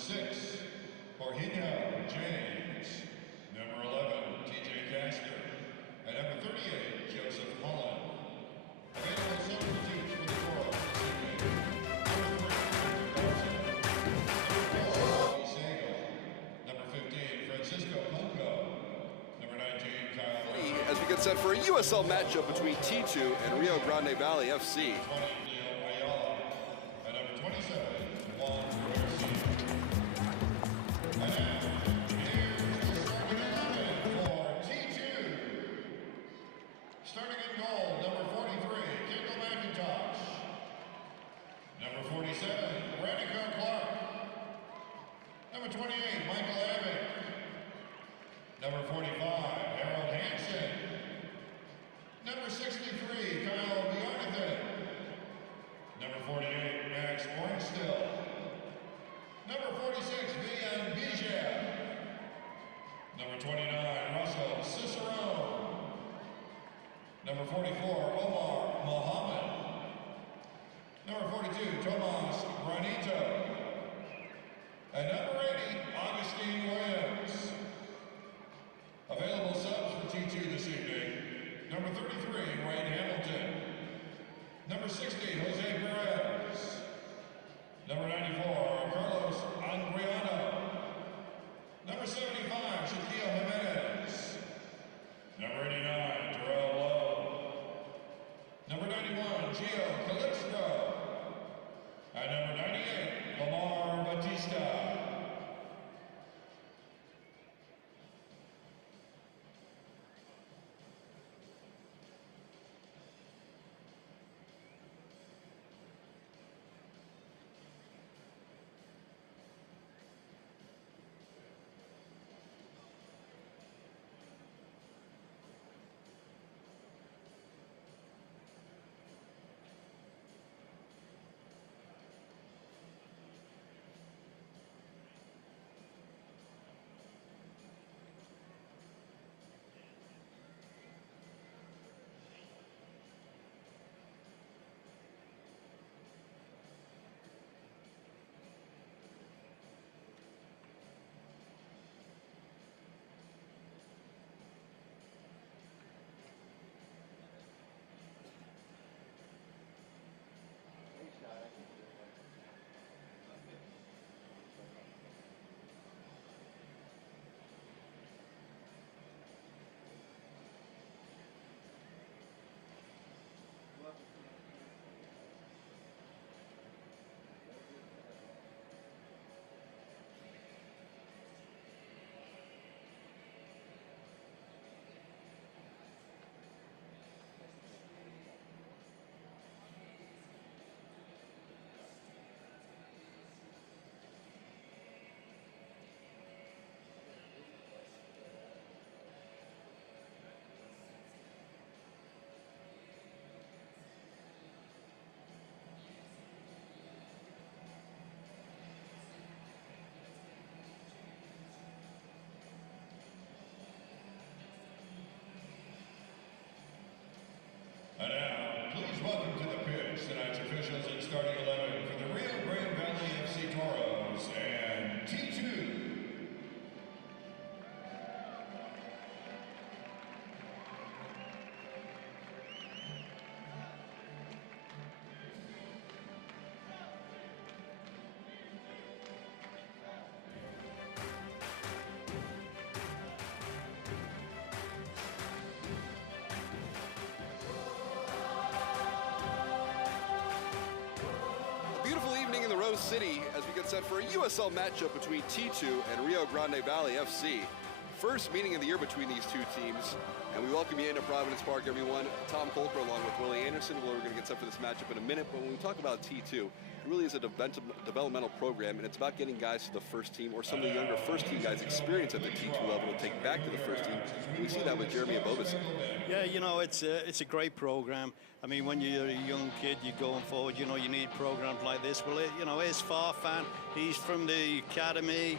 6, Jorginho James. Number 11, TJ Caster. And number 38, Joseph Holland. Available substitutes for the Toro this evening. Number 3, Sagal. Number 15, Francisco Punko. Number 19, Kyle. As we get set for a USL matchup between T2 and Rio Grande Valley FC. 20, Leo Ayala. And number 27, Juan Garcia. And now, here's the starting 11 for T2. Starting in goal, number 43, Kendall McIntosh. Number 47, Radico Clark. Number 28, Michael Abbott. Number 45, Harold Hansen. Number 63, Kyle Bjarnathan. Number 48, Max Ornstill. Number 46, Vian Bijab. Number 29, Russell Cicerone. Number 44, Omar Mohammed. Number 42, Tomas Granito. And number 80, Augustine Williams. Available subs for T2 this evening. Number 33, Wayne Hamilton. Number 60, Jose Perez. Number 94, Carlos Angriano. Number 75, Shaquille Jimenez. Number 89, Terrell Lowe. Number 91, Gio Calixto. And number 98, Lamar Batista. And now, please welcome to the pitch tonight's officials in starting 11 for the Rio Grande Valley FC Toros and T2. City as we get set for a USL matchup between T2 and Rio Grande Valley FC. First meeting of the year between these two teams, and we welcome you into Providence Park, everyone. Tom Colker along with Willie Anderson. We're going to get set for this matchup in a minute, but when we talk about T2, it really is a developmental program, and it's about getting guys to the first team, or some of the younger first team guys experience at the T2 level to take back to the first team. And we see that with Jeremy Abobasi. Yeah, you know, it's a great program. I mean, when you're a young kid, you're going forward, you know, you need programs like this. Well, you know, here's Farfan, he's from the academy,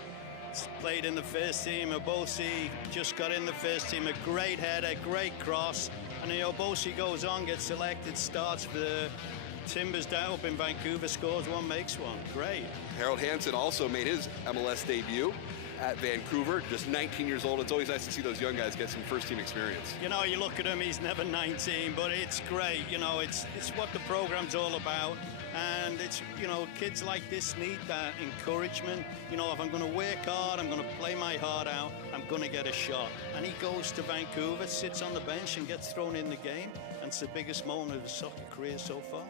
played in the first team. Abosi just got in the first team, a great header, great cross. And, you know, Abosi goes on, gets selected, starts for the Timbers down up in Vancouver, scores one, makes one. Great. Harold Hansen also made his MLS debut at Vancouver, just 19 years old. It's always nice to see those young guys get some first-team experience. You know, you look at him, he's never 19, but it's great. You know, it's what the program's all about. And it's, you know, kids like this need that encouragement. You know, if I'm going to work hard, I'm going to play my heart out, I'm going to get a shot. And he goes to Vancouver, sits on the bench and gets thrown in the game. And it's the biggest moment of his soccer career so far.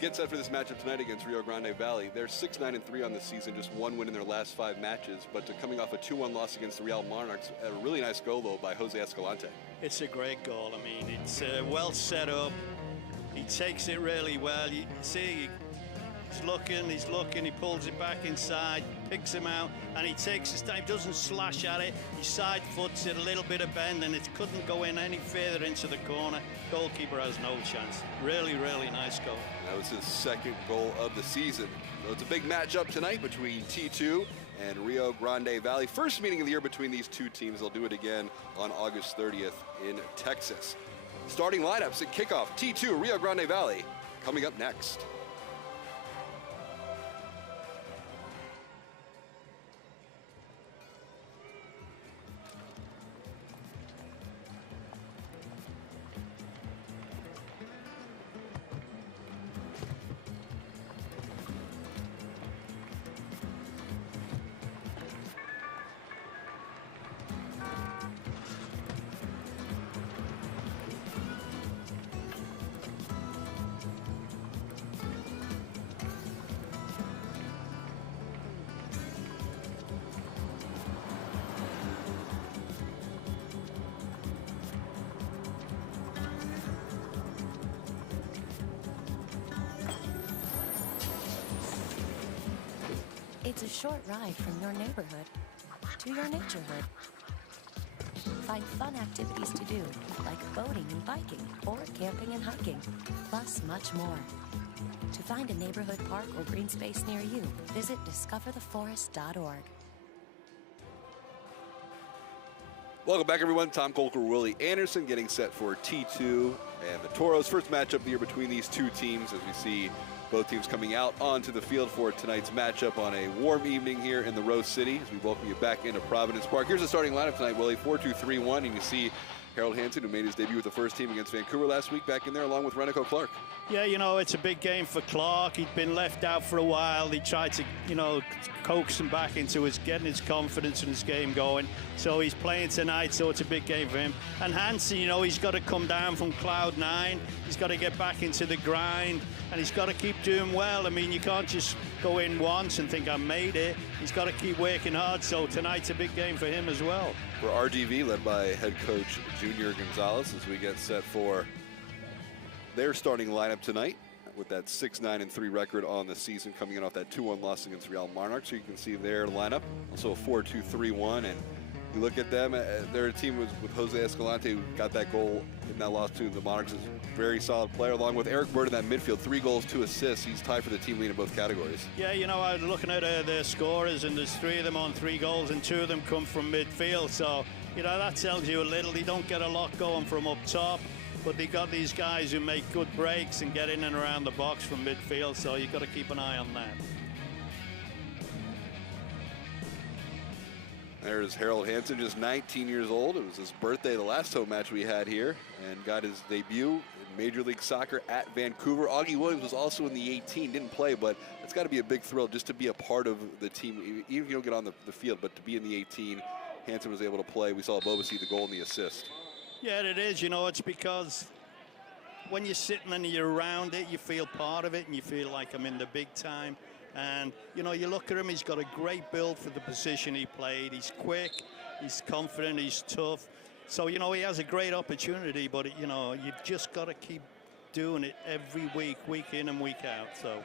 Get set for this matchup tonight against Rio Grande Valley. They're 6-9-3 on the season, just one win in their last 5 matches, but coming off a 2-1 loss against the Real Monarchs, a really nice goal, though, by Jose Escalante. It's a great goal. I mean, it's well set up. He takes it really well. You see, he's looking, he pulls it back inside, picks him out, and he takes his time, doesn't slash at it, he side foots it, a little bit of bend, and it couldn't go in any further into the corner. Goalkeeper has no chance. Really, really nice goal. That was his second goal of the season. So it's a big matchup tonight between T2 and Rio Grande Valley. First meeting of the year between these two teams. They'll do it again on August 30th in Texas. Starting lineups at kickoff, T2, Rio Grande Valley, coming up next. It's a short ride from your neighborhood to your naturehood. Find fun activities to do, like boating and biking, or camping and hiking, plus much more. To find a neighborhood park or green space near you, visit discovertheforest.org. Welcome back, everyone. Tom Kolker, Willie Anderson getting set for T2 and the Toros. First matchup of the year between these two teams as we see both teams coming out onto the field for tonight's matchup on a warm evening here in the Rose City as we welcome you back into Providence Park. Here's the starting lineup tonight, Willie. 4-2-3-1, and you see Harold Hansen, who made his debut with the first team against Vancouver last week, back in there along with Renico Clark. Yeah, you know, it's a big game for Clark. He'd been left out for a while. He tried to, you know, coax him back into getting his confidence in his game going. So he's playing tonight, so it's a big game for him. And Hansen, you know, he's got to come down from cloud 9. He's got to get back into the grind, and he's got to keep doing well. I mean, you can't just go in once and think I made it. He's got to keep working hard, so tonight's a big game for him as well. For RGV, led by head coach Junior Gonzalez, as we get set for their starting lineup tonight with that 6-9-3 record on the season, coming in off that 2-1 loss against Real Monarchs. So you can see their lineup, also a 4-2-3-1, and you look at them, their team was with Jose Escalante, who got that goal in that loss to the Monarchs. Is a very solid player, along with Eric Bird in that midfield, 3 goals, 2 assists. He's tied for the team lead in both categories. Yeah, you know, I was looking at their scorers, and there's 3 of them on 3 goals, and 2 of them come from midfield. So, you know, that tells you a little. They don't get a lot going from up top, but they got these guys who make good breaks and get in and around the box from midfield, so you've got to keep an eye on that. There's Harold Hansen, just 19 years old. It was his birthday the last home match we had here, and got his debut in Major League Soccer at Vancouver. Augie Williams was also in the 18, didn't play, but it's got to be a big thrill just to be a part of the team, even if you don't get on the field, but to be in the 18. Hansen was able to play. We saw Boba see the goal and the assist. Yeah, it is. You know, it's because when you're sitting and you're around it, you feel part of it, and you feel like I'm in the big time. And, you know, you look at him, he's got a great build for the position he played. He's quick, he's confident, he's tough. So, you know, he has a great opportunity, but, you know, you've just got to keep doing it every week in and week out. So,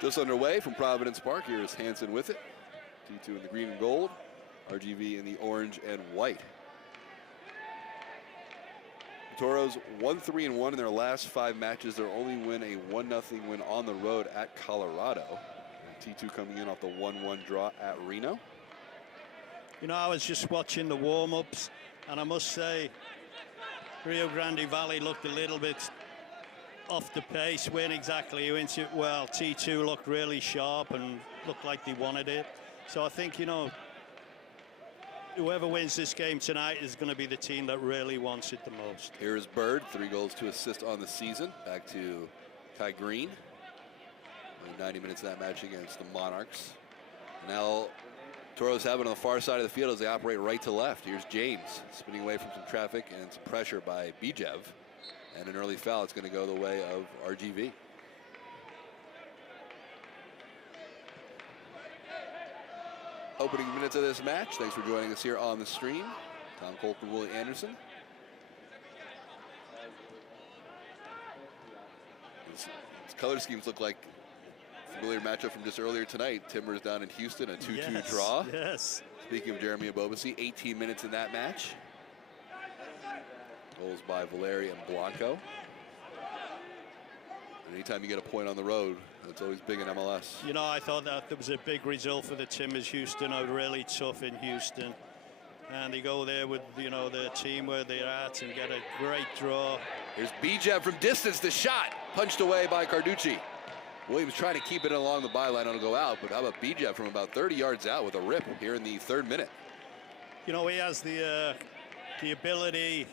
just underway from Providence Park. Here's Hansen with it. T2 in the green and gold, RGV in the orange and white. The Toros 1-3-1 in their last 5 matches. Their only win, a 1-0 win on the road at Colorado. And T2 coming in off the 1-1 draw at Reno. You know, I was just watching the warm-ups, and I must say, Rio Grande Valley looked a little bit off the pace, weren't exactly into it well. T2 looked really sharp and looked like they wanted it. So I think, you know, whoever wins this game tonight is going to be the team that really wants it the most. Here's Bird, 3 goals to assist on the season. Back to Kai Green. 90 minutes of that match against the Monarchs. Now Toros have it on the far side of the field as they operate right to left. Here's James spinning away from some traffic and some pressure by Bijev. And an early foul. It's going to go the way of RGV. Opening minutes of this match. Thanks for joining us here on the stream. Tom Colton, Willie Anderson. These color schemes look like a familiar matchup from just earlier tonight. Timbers down in Houston, a 2-2 draw. Yes. Speaking of Jeremy Abobasi, 18 minutes in that match. Goals by Valeri and Blanco. And anytime you get a point on the road, it's always big in MLS. You know, I thought that there was a big result for the Timbers. Houston are really tough in Houston. And they go there with, you know, the team where they're at and get a great draw. Here's Bijev from distance. The shot punched away by Carducci. Williams trying to keep it along the byline. It'll go out. But how about Bijev from about 30 yards out with a rip here in the 3rd minute? You know, he has the ability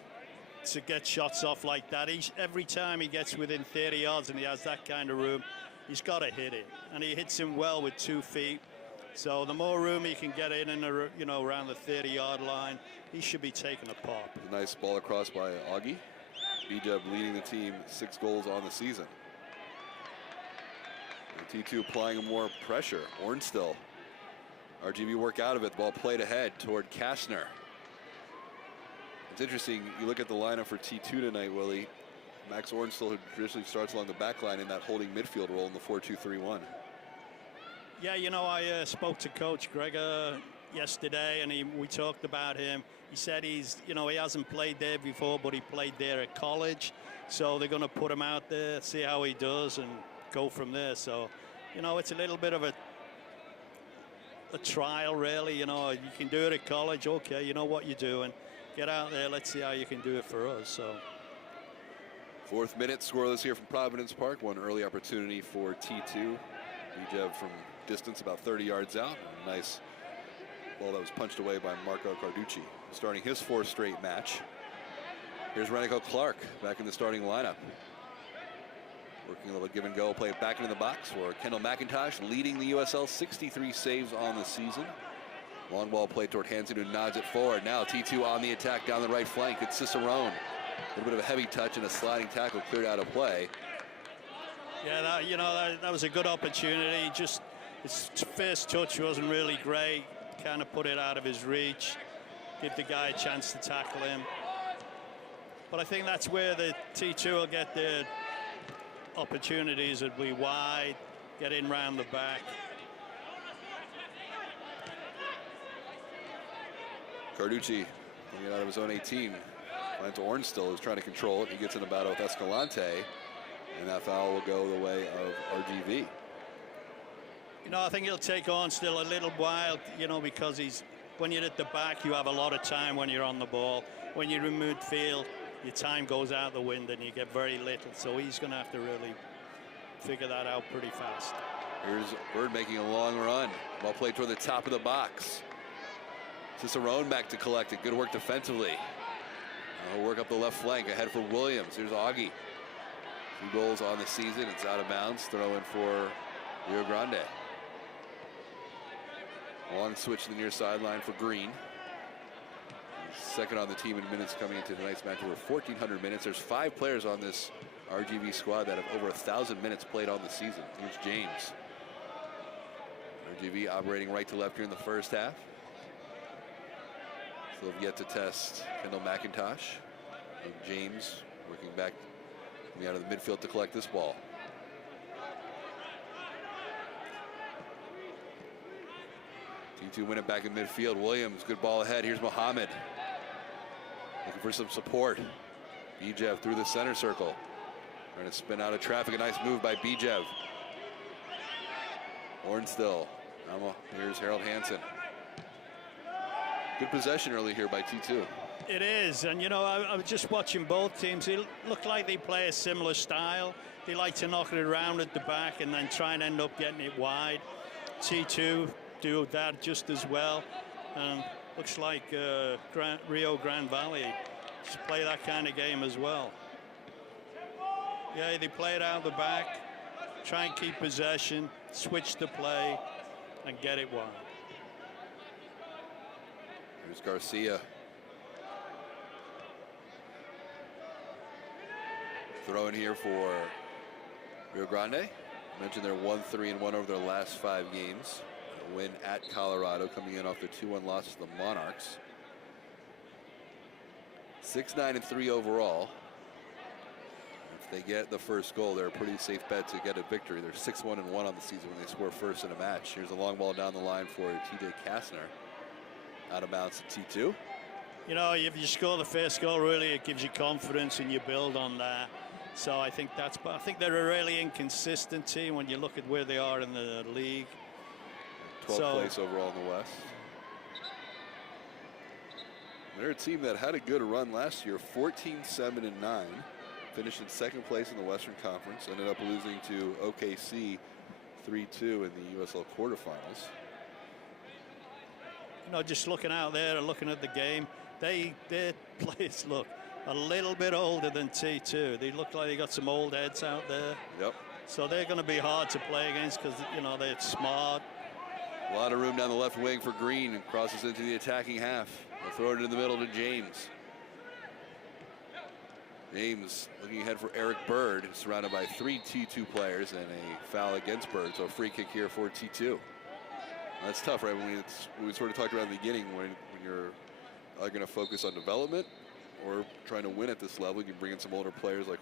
to get shots off like that. Every time he gets within 30 yards and he has that kind of room, he's got to hit it. And he hits him well with 2 feet. So the more room he can get in, you know, around the 30-yard line, he should be taking a pop. A nice ball across by Augie. Bijev leading the team 6 goals on the season. And T2 applying more pressure. Ornstill. RGV work out of it. The ball played ahead toward Kastner. It's interesting, you look at the lineup for T2 tonight, Willie. Max Ornstill, who traditionally starts along the back line in that holding midfield role in the 4-2-3-1. Yeah, you know, I spoke to Coach Gregor yesterday, and we talked about him. He said you know, he hasn't played there before, but he played there at college. So they're going to put him out there, see how he does, and go from there. So, you know, it's a little bit of a trial, really. You know, you can do it at college. Okay, you know what you're doing. Get out there. Let's see how you can do it for us. So. 4th minute, scoreless here from Providence Park. One early opportunity for T2. Bijev from distance about 30 yards out. A nice ball that was punched away by Marco Carducci. Starting his 4th straight match. Here's Renico Clark back in the starting lineup. Working a little give and go, play it back into the box for Kendall McIntosh, leading the USL, 63 saves on the season. Long ball played toward Hansen, who nods it forward. Now T2 on the attack down the right flank. It's Cicerone. A little bit of a heavy touch and a sliding tackle cleared out of play. Yeah, you know, that was a good opportunity. Just his first touch wasn't really great. Kind of put it out of his reach. Give the guy a chance to tackle him. But I think that's where the T2 will get their opportunities. It'll be wide, get in round the back. Carducci coming out of his own 18. Finds Ornstill, who's trying to control it. He gets in a battle with Escalante, and that foul will go the way of RGV. You know, I think he'll take on still a little while, you know, because when you're at the back, you have a lot of time when you're on the ball. When you're in midfield, your time goes out the wind and you get very little. So he's going to have to really figure that out pretty fast. Here's Bird making a long run. Ball played toward the top of the box. Cicerone back to collect it. Good work defensively. Work up the left flank ahead for Williams. Here's Augie. 2 goals on the season. It's out of bounds. Throw in for Rio Grande. Long switch to the near sideline for Green. Second on the team in minutes coming into tonight's match. Over 1,400 minutes. There's 5 players on this RGV squad that have over 1,000 minutes played on the season. Here's James. RGV operating right to left here in the first half. Still have yet to test Kendall McIntosh. And James working back coming out of the midfield to collect this ball. T2 win it back in midfield. Williams, good ball ahead. Here's Mohammed. Looking for some support. Bijev through the center circle. Trying to spin out of traffic. A nice move by Bijev. Ornstill. Now here's Harold Hansen. Good possession early here by T2. It is, and you know, I was just watching both teams. They look like they play a similar style. They like to knock it around at the back and then try and end up getting it wide. T2 do that just as well. Looks like Rio Grande Valley just play that kind of game as well. Yeah, they play it out the back, try and keep possession, switch the play, and get it wide. Here's Garcia. Throw in here for Rio Grande. I mentioned they're 1-3-1 over their last 5 games. A win at Colorado, coming in off the 2-1 loss to the Monarchs. 6-9-3 overall. If they get the first goal, they're a pretty safe bet to get a victory. They're 6-1-1 on the season when they score first in a match. Here's a long ball down the line for TJ Kastner. Out of bounds to T2. You know, if you score the first goal, really, it gives you confidence and you build on that. So I think they're a really inconsistent team when you look at where they are in the league. 12th place overall in the West. They're a team that had a good run last year, 14-7-9. Finished in 2nd place in the Western Conference. Ended up losing to OKC 3-2 in the USL quarterfinals. You know, just looking out there and looking at the game, their players look a little bit older than T2. They look like they got some old heads out there. Yep. So they're going to be hard to play against because, you know, they're smart. A lot of room down the left wing for Green, and crosses into the attacking half. They'll throw it in the middle to James. James looking ahead for Eric Bird, surrounded by 3 T2 players and a foul against Bird. So a free kick here for T2. That's tough, right? When we sort of talked about in the beginning, when you're going to focus on development or trying to win at this level, you can bring in some older players like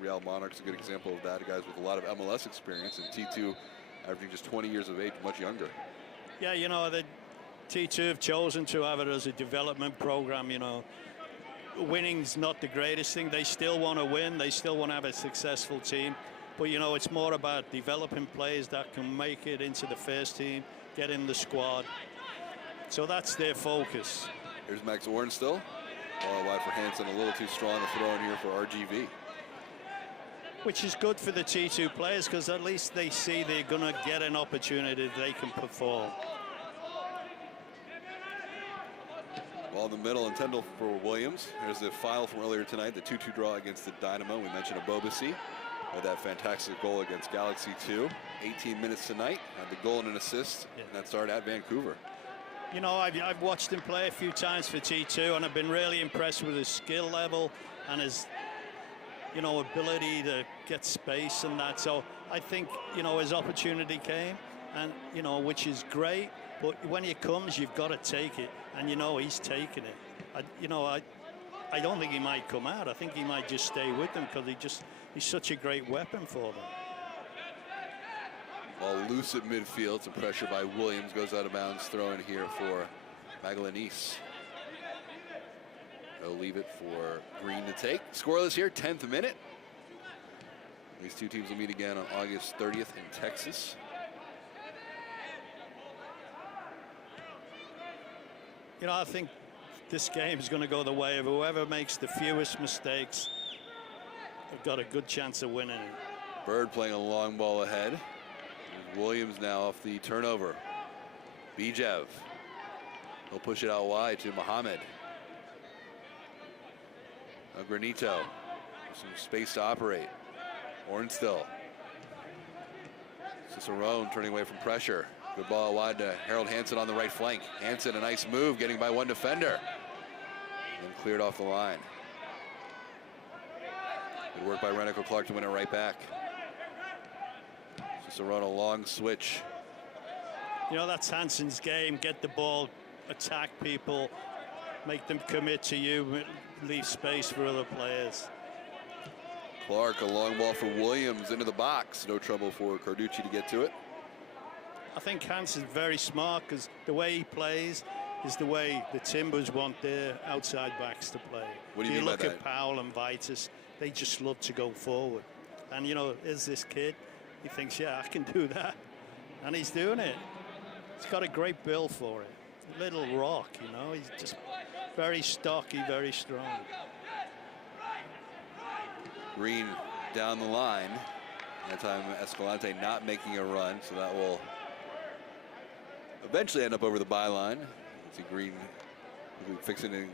Real Monarchs, a good example of that. Guys with a lot of MLS experience, and T2 averaging just 20 years of age, much younger. Yeah, you know, the T2 have chosen to have it as a development program. You know, winning's not the greatest thing. They still want to win. They still want to have a successful team. But, you know, it's more about developing players that can make it into the first team, get in the squad. So that's their focus. Here's Max Ornstill. Ball wide for Hansen, a little too strong a throw in here for RGV. Which is good for the T2 players because at least they see they're going to get an opportunity they can perform. Ball in the middle, intended for Williams. Here's the file from earlier tonight, the 2-2 draw against the Dynamo. We mentioned Abobasi with that fantastic goal against Galaxy 2. 18 minutes tonight, had the goal and an assist, and that started at Vancouver. You know, I've watched him play a few times for T2, and I've been really impressed with his skill level and his, you know, ability to get space and that. So I think, you know, his opportunity came, and, you know, which is great. But when it comes, you've got to take it. And, you know, he's taking it. I don't think he might come out. I think he might just stay with them because he's such a great weapon for them. Ball loose at midfield. Some pressure by Williams. Goes out of bounds. Throw in here for Magallanes. They'll leave it for Green to take. Scoreless here, 10th minute. These two teams will meet again on August 30th in Texas. You know, I think this game is going to go the way of whoever makes the fewest mistakes. They've got a good chance of winning it. Bird playing a long ball ahead. Williams now off the turnover. Bijev. He'll push it out wide to Mohamed. Granito. Some space to operate. Ornstill. Cicerone turning away from pressure. Good ball wide to Harold Hansen on the right flank. Hansen, a nice move, getting by one defender. And cleared off the line. Good work by Renico Clark to win it right back. Cicerone, a long switch. You know, that's Hansen's game. Get the ball, attack people, make them commit to you, leave space for other players. Clark, a long ball for Williams into the box. No trouble for Carducci to get to it. I think Hansen's very smart because the way he plays is the way the Timbers want their outside backs to play. What do you mean by that? If you look at Powell and Vitus, they just love to go forward. And, you know, is this kid, he thinks, yeah, I can do that. And he's doing it. He's got a great build for it. Little rock, you know, he's just very stocky, very strong. Green down the line. That time Escalante not making a run, so that will eventually end up over the byline. See Green fixing and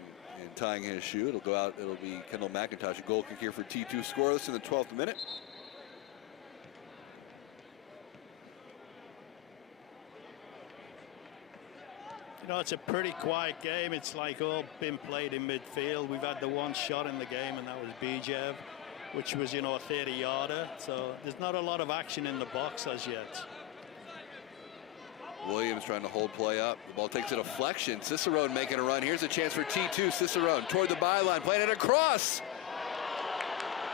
tying his shoe. It'll go out. It'll be Kendall McIntosh. A goal kick here for T2 scoreless in the 12th minute. You know, it's a pretty quiet game. It's like all been played in midfield. We've had the one shot in the game, and that was Bijev, which was, you know, a 30-yarder. So there's not a lot of action in the box as yet. Williams trying to hold play up. The ball takes a deflection. Cicerone making a run. Here's a chance for T2. Cicerone toward the byline, playing it across.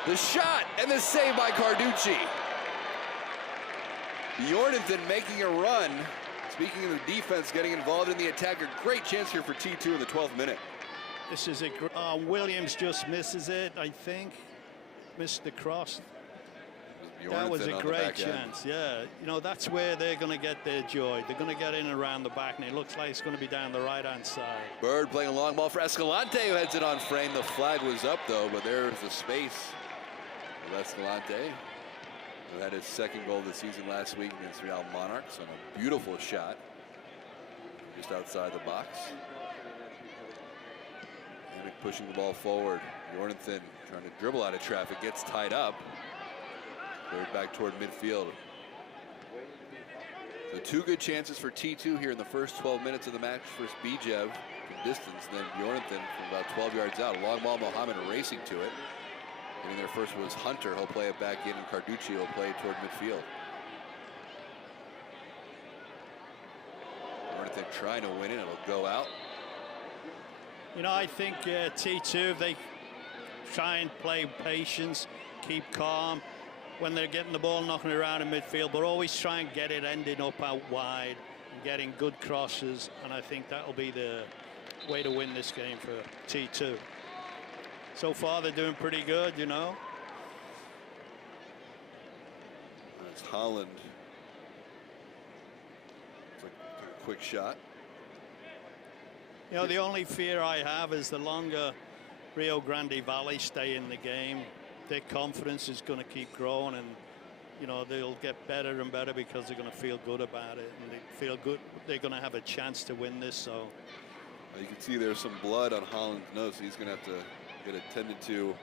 The shot and the save by Carducci. Bjornathan making a run. Speaking of the defense, getting involved in the attack. A great chance here for T2 in the 12th minute. This is a Williams just misses it, I think. Missed the cross. That was a great chance. Yeah, you know, that's where they're going to get their joy. They're going to get in around the back, and it looks like it's going to be down the right-hand side. Bird playing a long ball for Escalante, who heads it on frame. The flag was up, though, but there's the space of Escalante, who had his second goal of the season last week against Real Monarchs on a beautiful shot just outside the box. Amick pushing the ball forward. Bjornathan trying to dribble out of traffic, gets tied up. Third back toward midfield. So two good chances for T2 here in the first 12 minutes of the match. First Bijev from distance, then Bjornathan from about 12 yards out. A long ball, Mohammed racing to it. Getting there first was Hunter. He'll play it back in, and Carducci will play it toward midfield. Bjornathan trying to win it. It'll go out. You know, I think T2, if they try and play patience, keep calm when they're getting the ball knocking around in midfield, but always try and get it ending up out wide and getting good crosses, and I think that'll be the way to win this game for T2. So far they're doing pretty good, you know. That's Holland. It's like a quick shot. You know, the only fear I have is the longer Rio Grande Valley stay in the game, their confidence is going to keep growing, and you know, they'll get better and better because they're going to feel good about it, and they feel good they're going to have a chance to win this. So you can see there's some blood on Holland's nose, so he's going to have to get attended to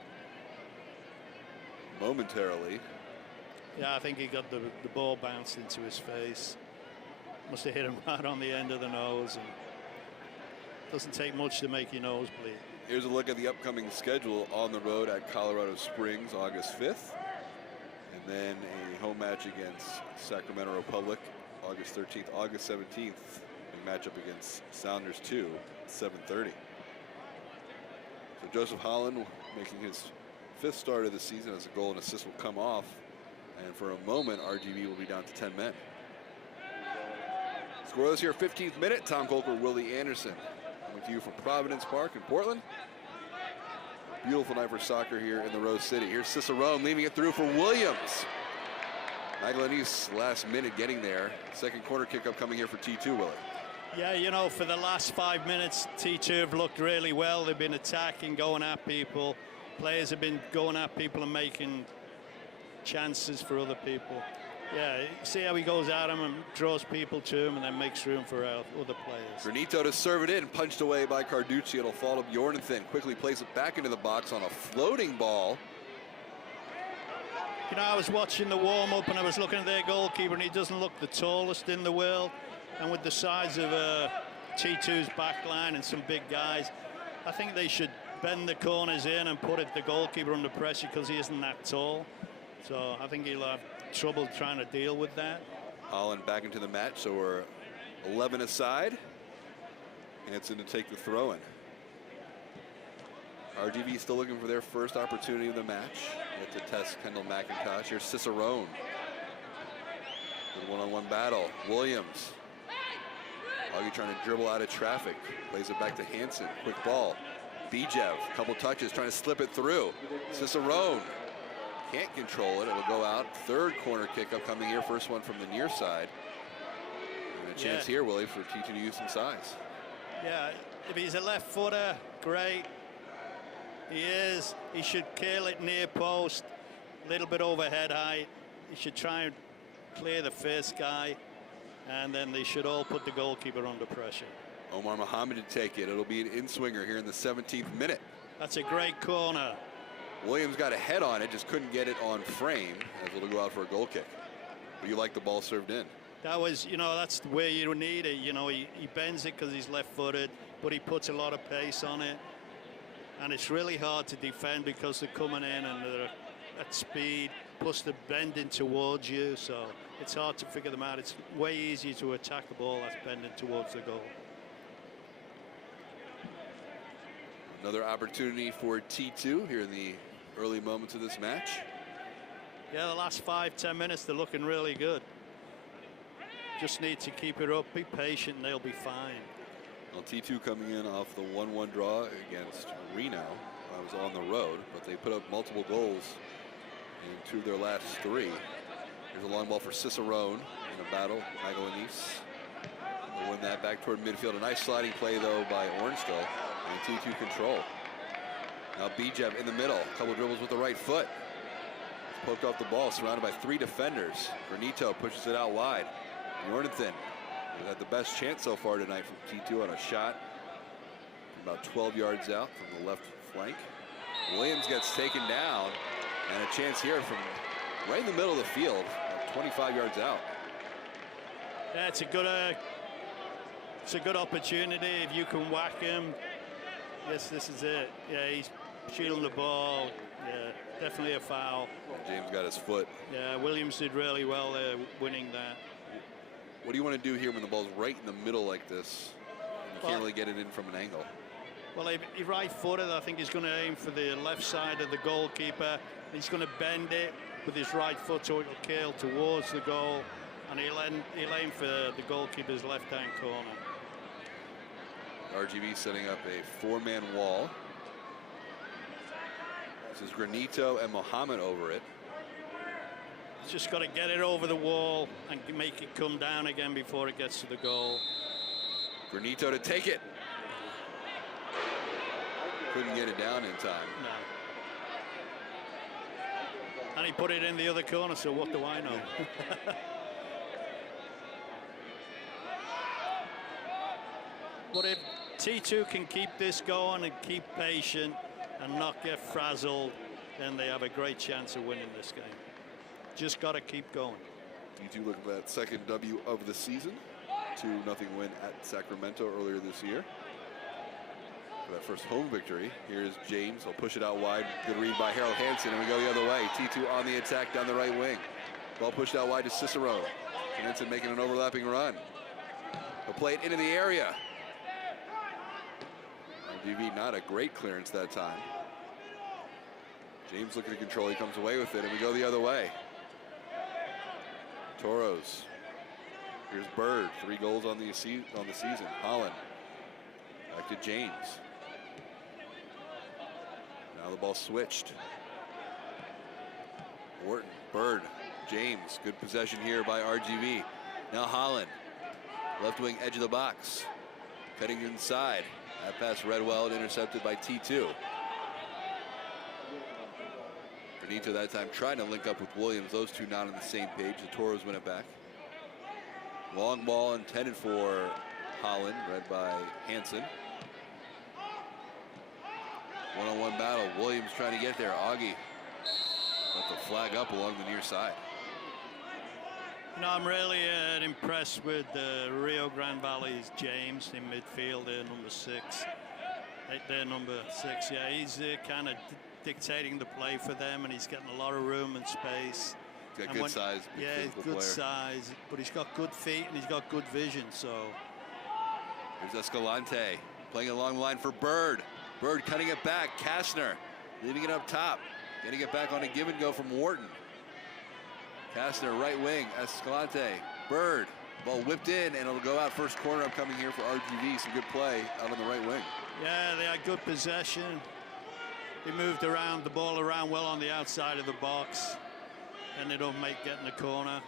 momentarily. Yeah, I think he got the ball bounced into his face. Must have hit him right on the end of the nose, and it doesn't take much to make your nose bleed. Here's a look at the upcoming schedule on the road at Colorado Springs, August 5th. And then a home match against Sacramento Republic, August 13th. August 17th, a matchup against Sounders 2, 7:30. So Joseph Holland making his 5th start of the season as a goal and assist will come off. And for a moment, RGV will be down to 10 men. Scoreless here, 15th minute. Tom Colker, Willie Anderson. Coming to you from Providence Park in Portland. Beautiful night for soccer here in the Rose City. Here's Cicerone leaving it through for Williams. Maglanis last minute getting there. Second corner kick up coming here for T2, Willie. Yeah, you know, for the last 5 minutes, T2 have looked really well. They've been attacking, going at people. Players have been going at people and making chances for other people. Yeah, see how he goes at him and draws people to him and then makes room for other players. Granito to serve it in, punched away by Carducci. It'll fall to Bjornathan. Quickly plays it back into the box on a floating ball. You know, I was watching the warm-up and I was looking at their goalkeeper, and he doesn't look the tallest in the world. And with the size of T2's back line and some big guys, I think they should bend the corners in and put the goalkeeper under pressure because he isn't that tall. So I think he'll have trouble trying to deal with that. Holland back into the match, so we're 11 aside. Hansen to take the throw in. RGV still looking for their first opportunity of the match. Get to test Kendall McIntosh. Here's Cicerone. Good one-on-one battle. Williams. Augie trying to dribble out of traffic. Plays it back to Hansen. Quick ball. Bijev, couple touches, trying to slip it through. Cicerone. Can't control it. It'll go out. Third corner kick up coming here. First one from the near side. And a chance here, Willie, for T2 to use some size. Yeah, if he's a left footer, great. He is. He should kill it near post, a little bit overhead height. He should try and clear the first guy, and then they should all put the goalkeeper under pressure. Omar Mohammed to take it. It'll be an in-swinger here in the 17th minute. That's a great corner. Williams got a head on it, just couldn't get it on frame, as it'll go out for a goal kick. But you like the ball served in. That was, you know, that's where you need it. You know, he bends it because he's left-footed, but he puts a lot of pace on it. And it's really hard to defend because they're coming in and they're at speed, plus they're bending towards you, so it's hard to figure them out. It's way easier to attack the ball that's bending towards the goal. Another opportunity for T2 here in the early moments of this match. Yeah, the last 5-10 minutes, they're looking really good. Just need to keep it up, be patient, and they'll be fine. Well, T2 coming in off the 1-1 draw against Reno. I was on the road, but they put up multiple goals in 2 of their last 3. Here's a long ball for Cicerone in a battle. Magallanes will win that back toward midfield. A nice sliding play, though, by Ornstill. And T2 control. Now Bijev in the middle. A couple dribbles with the right foot. Poked off the ball, surrounded by 3 defenders. Granito pushes it out wide. Jornathan had the best chance so far tonight from T2 on a shot about 12 yards out from the left flank. Williams gets taken down, and a chance here from right in the middle of the field, 25 yards out. Yeah, it's a good opportunity if you can whack him. Yes, this is it. Yeah, he's shielding the ball. Yeah, definitely a foul. James got his foot. Yeah, Williams did really well there, winning that. What do you want to do here when the ball's right in the middle like this? You can't really get it in from an angle. Well, he's right-footed. I think he's going to aim for the left side of the goalkeeper. He's going to bend it with his right foot so it'll curl towards the goal, and he'll aim for the goalkeeper's left-hand corner. RGV setting up a 4-man wall. This is Granito and Mohammed over it. He's just got to get it over the wall and make it come down again before it gets to the goal. Granito to take it. Couldn't get it down in time. No. And he put it in the other corner, so what do I know? But if T2 can keep this going and keep patient and not get frazzled, then they have a great chance of winning this game. Just got to keep going. T2 looking at that second W of the season. 2-0 win at Sacramento earlier this year. For that first home victory, here's James. He'll push it out wide. Good read by Harold Hansen, and we go the other way. T2 on the attack down the right wing. Ball pushed out wide to Cicero. Hansen making an overlapping run. He'll play it into the area. RGV not a great clearance that time. James looking to control. He comes away with it, and we go the other way. Toros. Here's Bird. 3 goals on the season. Holland. Back to James. Now the ball switched. Wharton. Bird. James. Good possession here by RGV. Now Holland. Left wing edge of the box. Cutting inside. That pass Redwell intercepted by T2. Benito that time trying to link up with Williams. Those two not on the same page. The Toros win it back. Long ball intended for Holland, read by Hansen. One-on-one battle. Williams trying to get there. Augie let the flag up along the near side. No, I'm really impressed with Rio Grande Valley's James in midfield, number 6. They're number 6, yeah. He's kind of dictating the play for them, and he's getting a lot of room and space. He's got good size. Yeah, good size, but he's got good feet and he's got good vision, so. Here's Escalante playing along the line for Bird. Bird cutting it back. Kastner leaving it up top. Getting it back on a give and go from Wharton. Kastner right wing. Escalante. Bird. Ball whipped in, and it'll go out first corner upcoming here for RGV. Some good play out on the right wing. Yeah, they had good possession. They moved the ball around well on the outside of the box. Ended up getting the corner.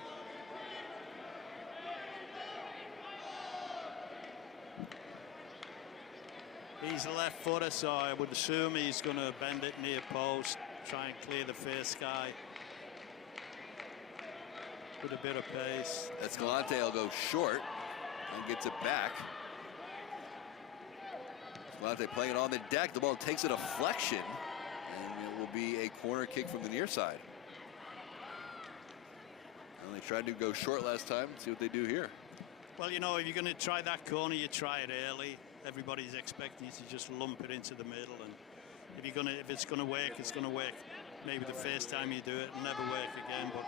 He's a left footer, so I would assume he's going to bend it near post, try and clear the first guy with a bit of pace. Escalante will go short and gets it back. Escalante playing it on the deck. The ball takes a deflection, and it will be a corner kick from the near side. Well, they tried to go short last time. See what they do here. Well, you know, if you're going to try that corner, you try it early. Everybody's expecting you to just lump it into the middle, and if it's going to work, it's going to work. Maybe the first time you do it, it'll never work again. But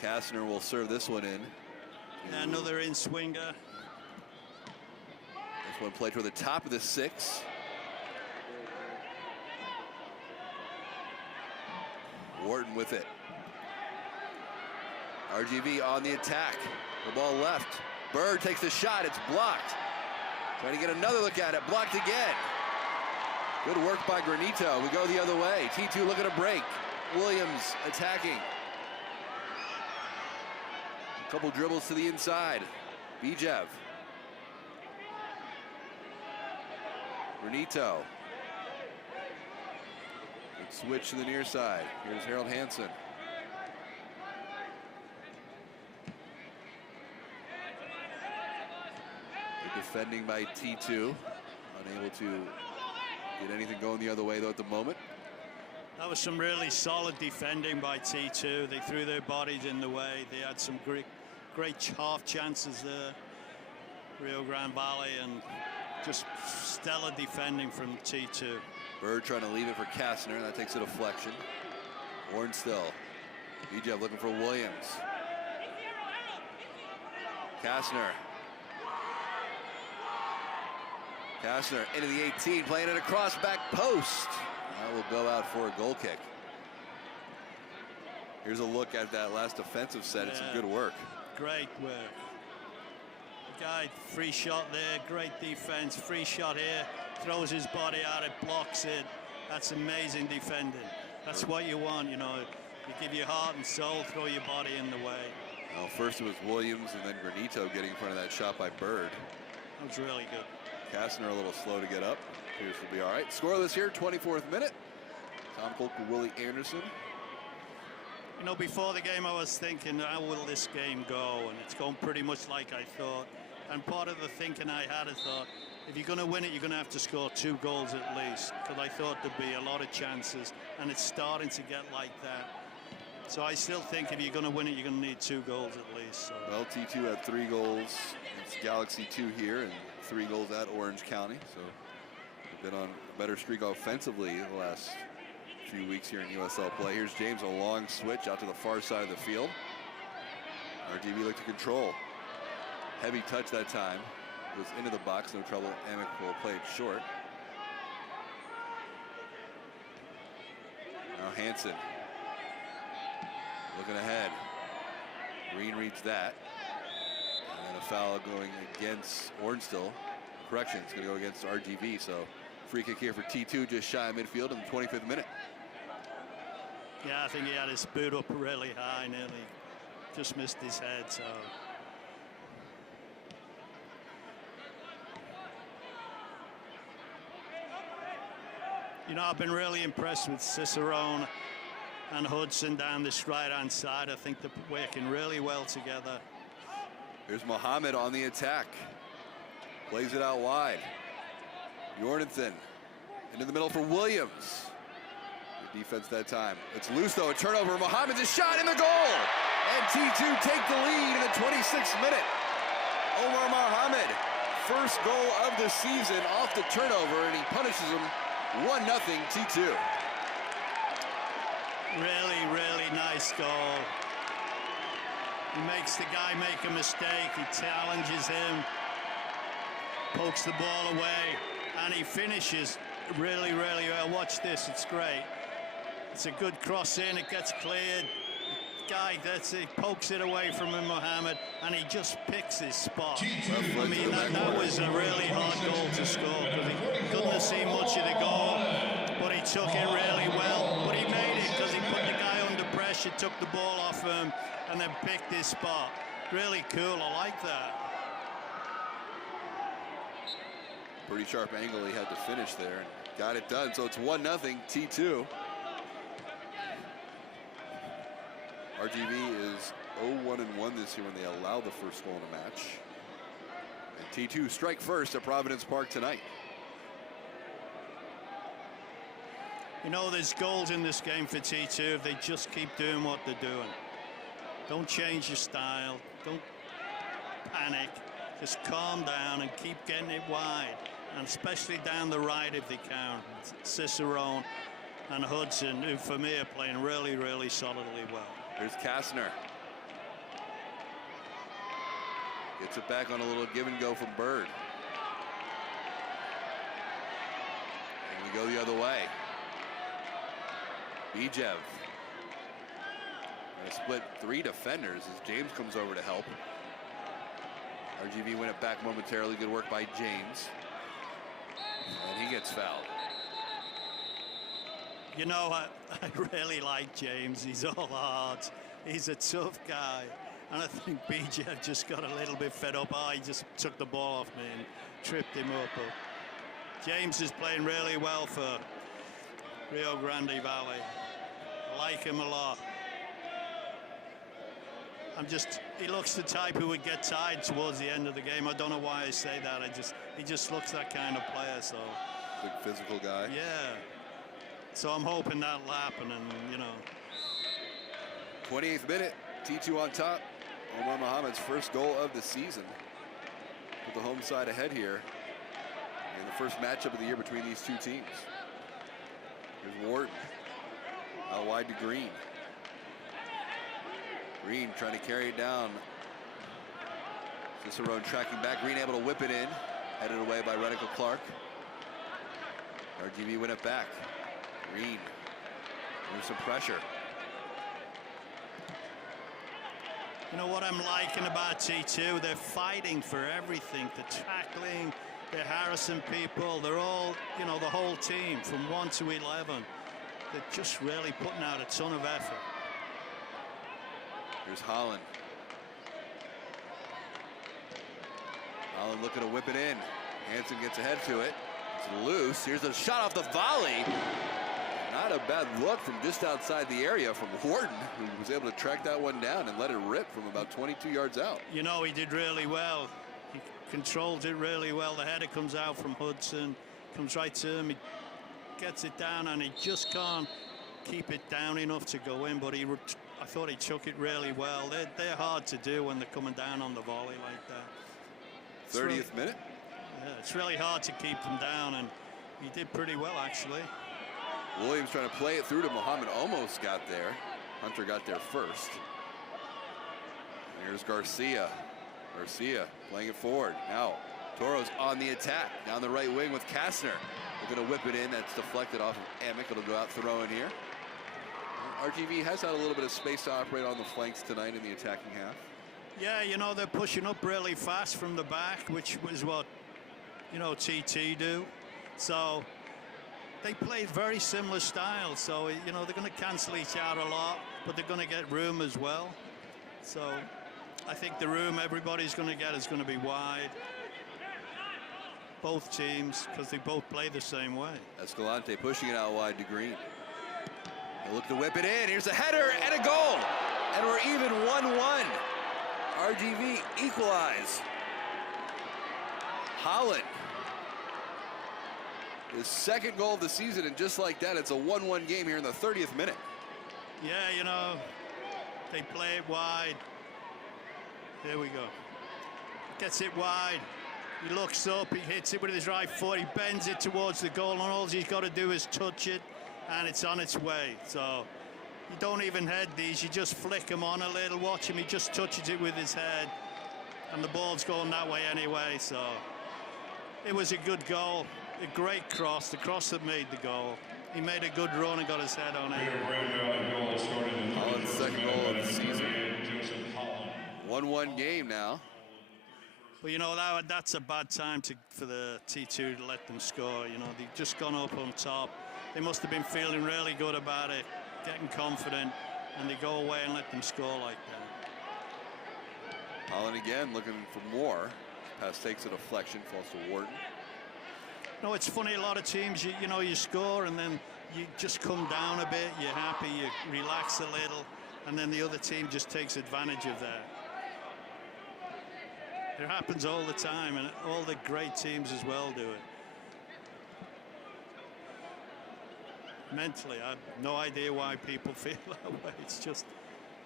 Kastner will serve this one in. another in swinger. This one played toward the top of the 6. Wharton with it. RGV on the attack. The ball left. Bird takes the shot. It's blocked. Trying to get another look at it. Blocked again. Good work by Granito. We go the other way. T2 looking to break. Williams attacking. A couple dribbles to the inside. Bijev. Granito. Good switch to the near side. Here's Harold Hansen. Defending by T2, unable to get anything going the other way though at the moment. That was some really solid defending by T2. They threw their bodies in the way. They had some great half chances there, Rio Grande Valley, and just stellar defending from T2. Bird trying to leave it for Kastner. That takes a deflection. Warren still. Bijev looking for Williams. Kastner. Kastner into the 18, playing it across back post. That will go out for a goal kick. Here's a look at that last defensive set. It's some good work. Great work. The guy, free shot there, great defense, free shot here, throws his body out, it blocks it. That's amazing defending. That's what you want, you know. You give your heart and soul, throw your body in the way. Well, first it was Williams and then Granito getting in front of that shot by Bird. That was really good. Kastner a little slow to get up. Appears to be all right. Scoreless here, 24th minute. Tom Kolk, Willie Anderson. You know, before the game I was thinking, how will this game go? And it's gone pretty much like I thought. And part of the thinking I had, I thought, if you're going to win it, you're going to have to score 2 goals at least. Because I thought there'd be a lot of chances. And it's starting to get like that. So I still think if you're going to win it, you're going to need 2 goals at least. So. Well, T2 had 3 goals. It's Galaxy 2 here and 3 goals at Orange County. So they've been on a better streak offensively the last few weeks here in USL play. Here's James, a long switch out to the far side of the field. RGV looked to control. Heavy touch that time. Goes into the box, no trouble. Amick will play it short. Now Hansen. Looking ahead. Green reads that. And a foul going against Ornstill. Correction, it's going to go against RGV. So free kick here for T2, just shy of midfield in the 25th minute. Yeah, I think he had his boot up really high, nearly just missed his head. So. You know, I've been really impressed with Cicerone and Hudson down this right-hand side. I think they're working really well together. Here's Mohammed on the attack. Plays it out wide. Jornathan into the middle for Williams. Good defense that time. It's loose though, a turnover. Mohammed's a shot in the goal. And T2 take the lead in the 26th minute. Omar Mohammed, first goal of the season off the turnover, and he punishes him 1-0 T2. Really, really nice goal. He makes the guy make a mistake. He challenges him, pokes the ball away, and he finishes really, really well. Watch this, it's great. It's a good cross in, it gets cleared. The guy, that's it, pokes it away from him, Mohammed, and he just picks his spot. I mean, that was a really hard goal to score because he couldn't have seen much of the goal, but he took it really well. But he made it because he put the guy under pressure, took the ball off him, and then picked his spot. Really cool, I like that. Pretty sharp angle he had to finish there and got it done. So it's 1-0 T2. RGV is 0-1-1 this year when they allow the first goal in a match. And T2 strike first at Providence Park tonight. You know, there's goals in this game for T2 if they just keep doing what they're doing. Don't change your style. Don't panic. Just calm down and keep getting it wide. And especially down the right if they can. Cicerone and Hudson, who for me are playing really, really solidly well. Here's Kastner. Gets it back on a little give and go from Bird. And we go the other way. Bijev. Gonna split 3 defenders as James comes over to help. RGV win it back momentarily. Good work by James. And he gets fouled. You know, I really like James. He's all heart. He's a tough guy. And I think Bijev just got a little bit fed up. Oh, he just took the ball off me and tripped him up. But James is playing really well for Rio Grande Valley. I like him a lot. He looks the type who would get tired towards the end of the game. I don't know why I say that. He just looks that kind of player. So big physical guy. Yeah. So I'm hoping that'll happen, and you know. 28th minute, T2 on top. Omar Mohammed's first goal of the season. Put the home side ahead here in the first matchup of the year between these two teams. Here's Wharton. Out wide to Green. Green trying to carry it down. Cicerone tracking back. Green able to whip it in. Headed away by Redical Clark. RGV win it back. Green. There's some pressure. You know what I'm liking about T2? They're fighting for everything. They're tackling. They're harassing people. They're all, you know, the whole team from 1 to 11. They're just really putting out a ton of effort. Here's Holland. Holland looking to whip it in. Hansen gets ahead to it. It's loose. Here's a shot off the volley. Not a bad look from just outside the area from Wharton, who was able to track that one down and let it rip from about 22 yards out. You know, he did really well. He controlled it really well. The header comes out from Hudson, comes right to him. He gets it down, and he just can't keep it down enough to go in, but I thought he took it really well. They're hard to do when they're coming down on the volley like that. 30th minute. Yeah, it's really hard to keep them down, and he did pretty well, actually. Williams trying to play it through to Mohammed. Almost got there. Hunter got there first. And here's Garcia. Garcia playing it forward. Now Toro's on the attack. Down the right wing with Kastner. They're going to whip it in. That's deflected off of Amick. It'll go out throw in here. RGV has had a little bit of space to operate on the flanks tonight in the attacking half. Yeah, you know, they're pushing up really fast from the back, which was what, you know, TT do. So they play very similar styles. So, you know, they're going to cancel each out a lot, but they're going to get room as well. So I think the room everybody's going to get is going to be wide. Both teams, because they both play the same way. Escalante pushing it out wide to Green. They look to whip it in. Here's a header and a goal. And we're even 1-1. RGV equalize. Holland. His second goal of the season, and just like that, it's a 1-1 game here in the 30th minute. Yeah, you know, they play it wide. There we go. Gets it wide. He looks up, he hits it with his right foot, he bends it towards the goal, and all he's got to do is touch it, and it's on its way. So you don't even head these, you just flick him on a little, watch him, he just touches it with his head, and the ball's going that way anyway. So it was a good goal, a great cross, the cross that made the goal. He made a good run and got his head on it. Holland's second goal of the season. 1-1 game now. Well, you know, that's a bad time for the T2 to let them score. You know, they've just gone up on top. They must have been feeling really good about it, getting confident, and they go away and let them score like that. Holland again looking for more. Pass takes a deflection, falls to Wharton. No, it's funny, a lot of teams, you know, you score and then you just come down a bit, you're happy, you relax a little, and then the other team just takes advantage of that. It happens all the time, and all the great teams as well do it. Mentally, I have no idea why people feel that way. It's just,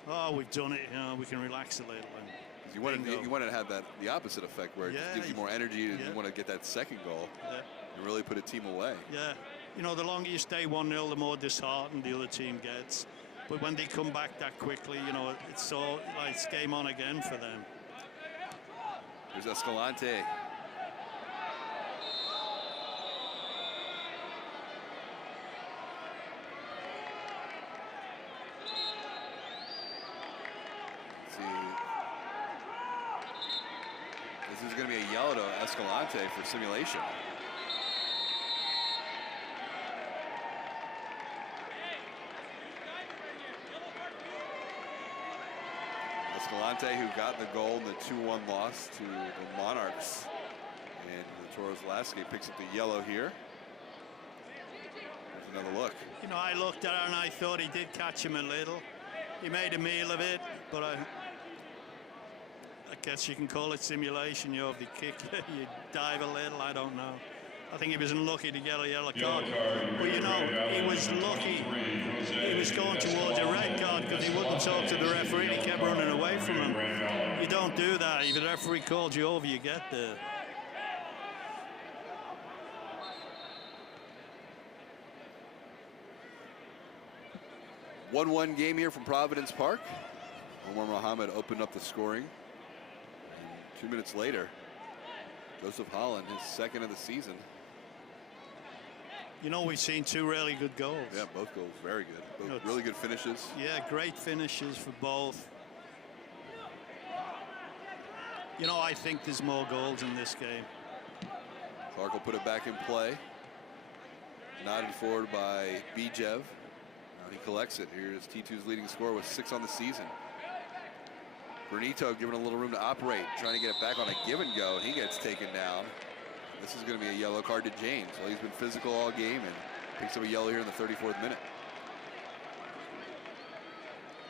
oh, we've done it, you know, we can relax a little. And you want to have the opposite effect where it just gives you more energy and you want to get that second goal and really put a team away. Yeah, you know, the longer you stay 1-0, the more disheartened the other team gets. But when they come back that quickly, you know, it's game on again for them. There's Escalante. This is going to be a yellow to Escalante for simulation. Escalante, who got the goal in the 2-1 loss to the Monarchs in the Toros last game, picks up the yellow here. There's another look. You know, I looked at it and I thought he did catch him a little. He made a meal of it, but I guess you can call it simulation. You know, if they kick you, you dive a little, I don't know. I think he was unlucky to get a yellow card. But, you know, he was lucky. He was going towards a red card because he wouldn't talk to the referee. He kept running away from him. You don't do that. If the referee calls you over, you get there. One 1-1 game here from Providence Park. Omar Mohammed opened up the scoring. And 2 minutes later, Joseph Holland, his second of the season. You know, we've seen 2 really good goals. Yeah, both goals very good. Both you know, really good finishes. Yeah, great finishes for both. You know, I think there's more goals in this game. Clark will put it back in play. Nodded forward by Bijev. Now he collects it. Here's T2's leading scorer with 6 on the season. Bernito giving a little room to operate, trying to get it back on a give and go, and he gets taken down. This is going to be a yellow card to James. Well, he's been physical all game and picks up a yellow here in the 34th minute.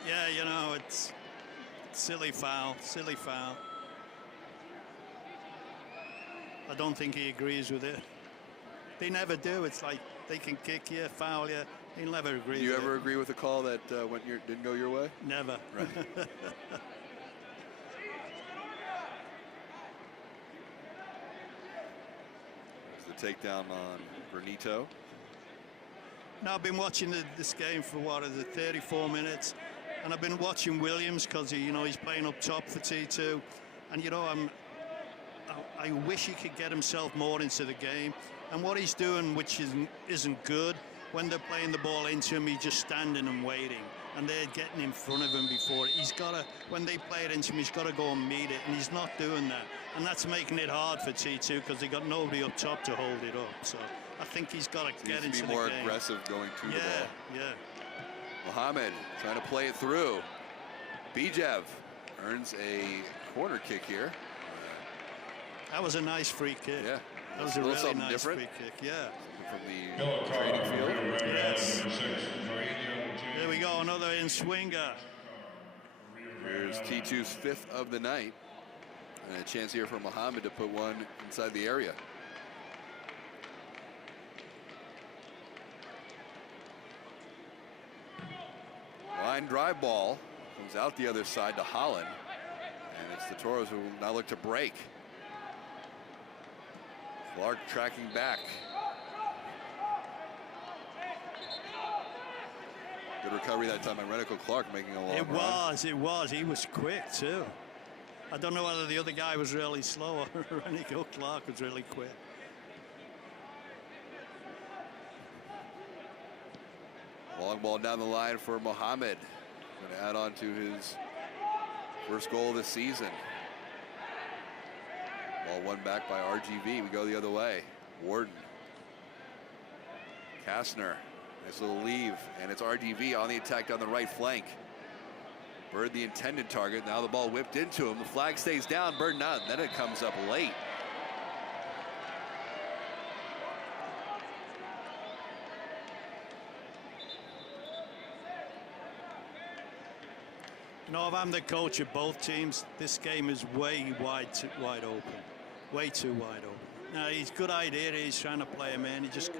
Yeah, you know, it's silly foul, silly foul. I don't think he agrees with it. They never do. It's like they can kick you, foul you. He'll never agree. Do you with ever it. agree with a call that didn't go your way? Never. Right. There's the takedown on Bernito. Now, I've been watching this game for, 34 minutes. And I've been watching Williams because, you know, he's playing up top for T2. And, you know, I wish he could get himself more into the game. And what he's doing, which isn't good, when they're playing the ball into him, he's just standing and waiting. And they're getting in front of him before. He's got to, when they play it into him, he's got to go and meet it. And he's not doing that. And that's making it hard for T2 because they got nobody up top to hold it up. So I think he's got to get into the game. Be more aggressive going to the ball. Yeah. Mohammed trying to play it through. Bijev earns a corner kick here. That was a nice free kick. Yeah. That was a really nice free kick. Yeah. From the training field. Yes. There we go, another in-swinger. Here's T2's 5th of the night. And a chance here for Mohammed to put one inside the area. Line drive ball comes out the other side to Holland. And it's the Toros who will now look to break. Clark tracking back. Good recovery that time by Renico Clark, making a long run. It was. He was quick, too. I don't know whether the other guy was really slow or Renico Clark was really quick. Long ball down the line for Mohammed. Going to add on to his first goal of the season. Ball won back by RGV. We go the other way. Warden. Kastner. Nice little leave. And it's RGV on the attack down the right flank. Bird the intended target. Now the ball whipped into him. The flag stays down. Bird not. And then it comes up late. You know, if I'm the coach of both teams, this game is way wide open. Way too wide open. Now, he's good idea. He's trying to play him in. He just,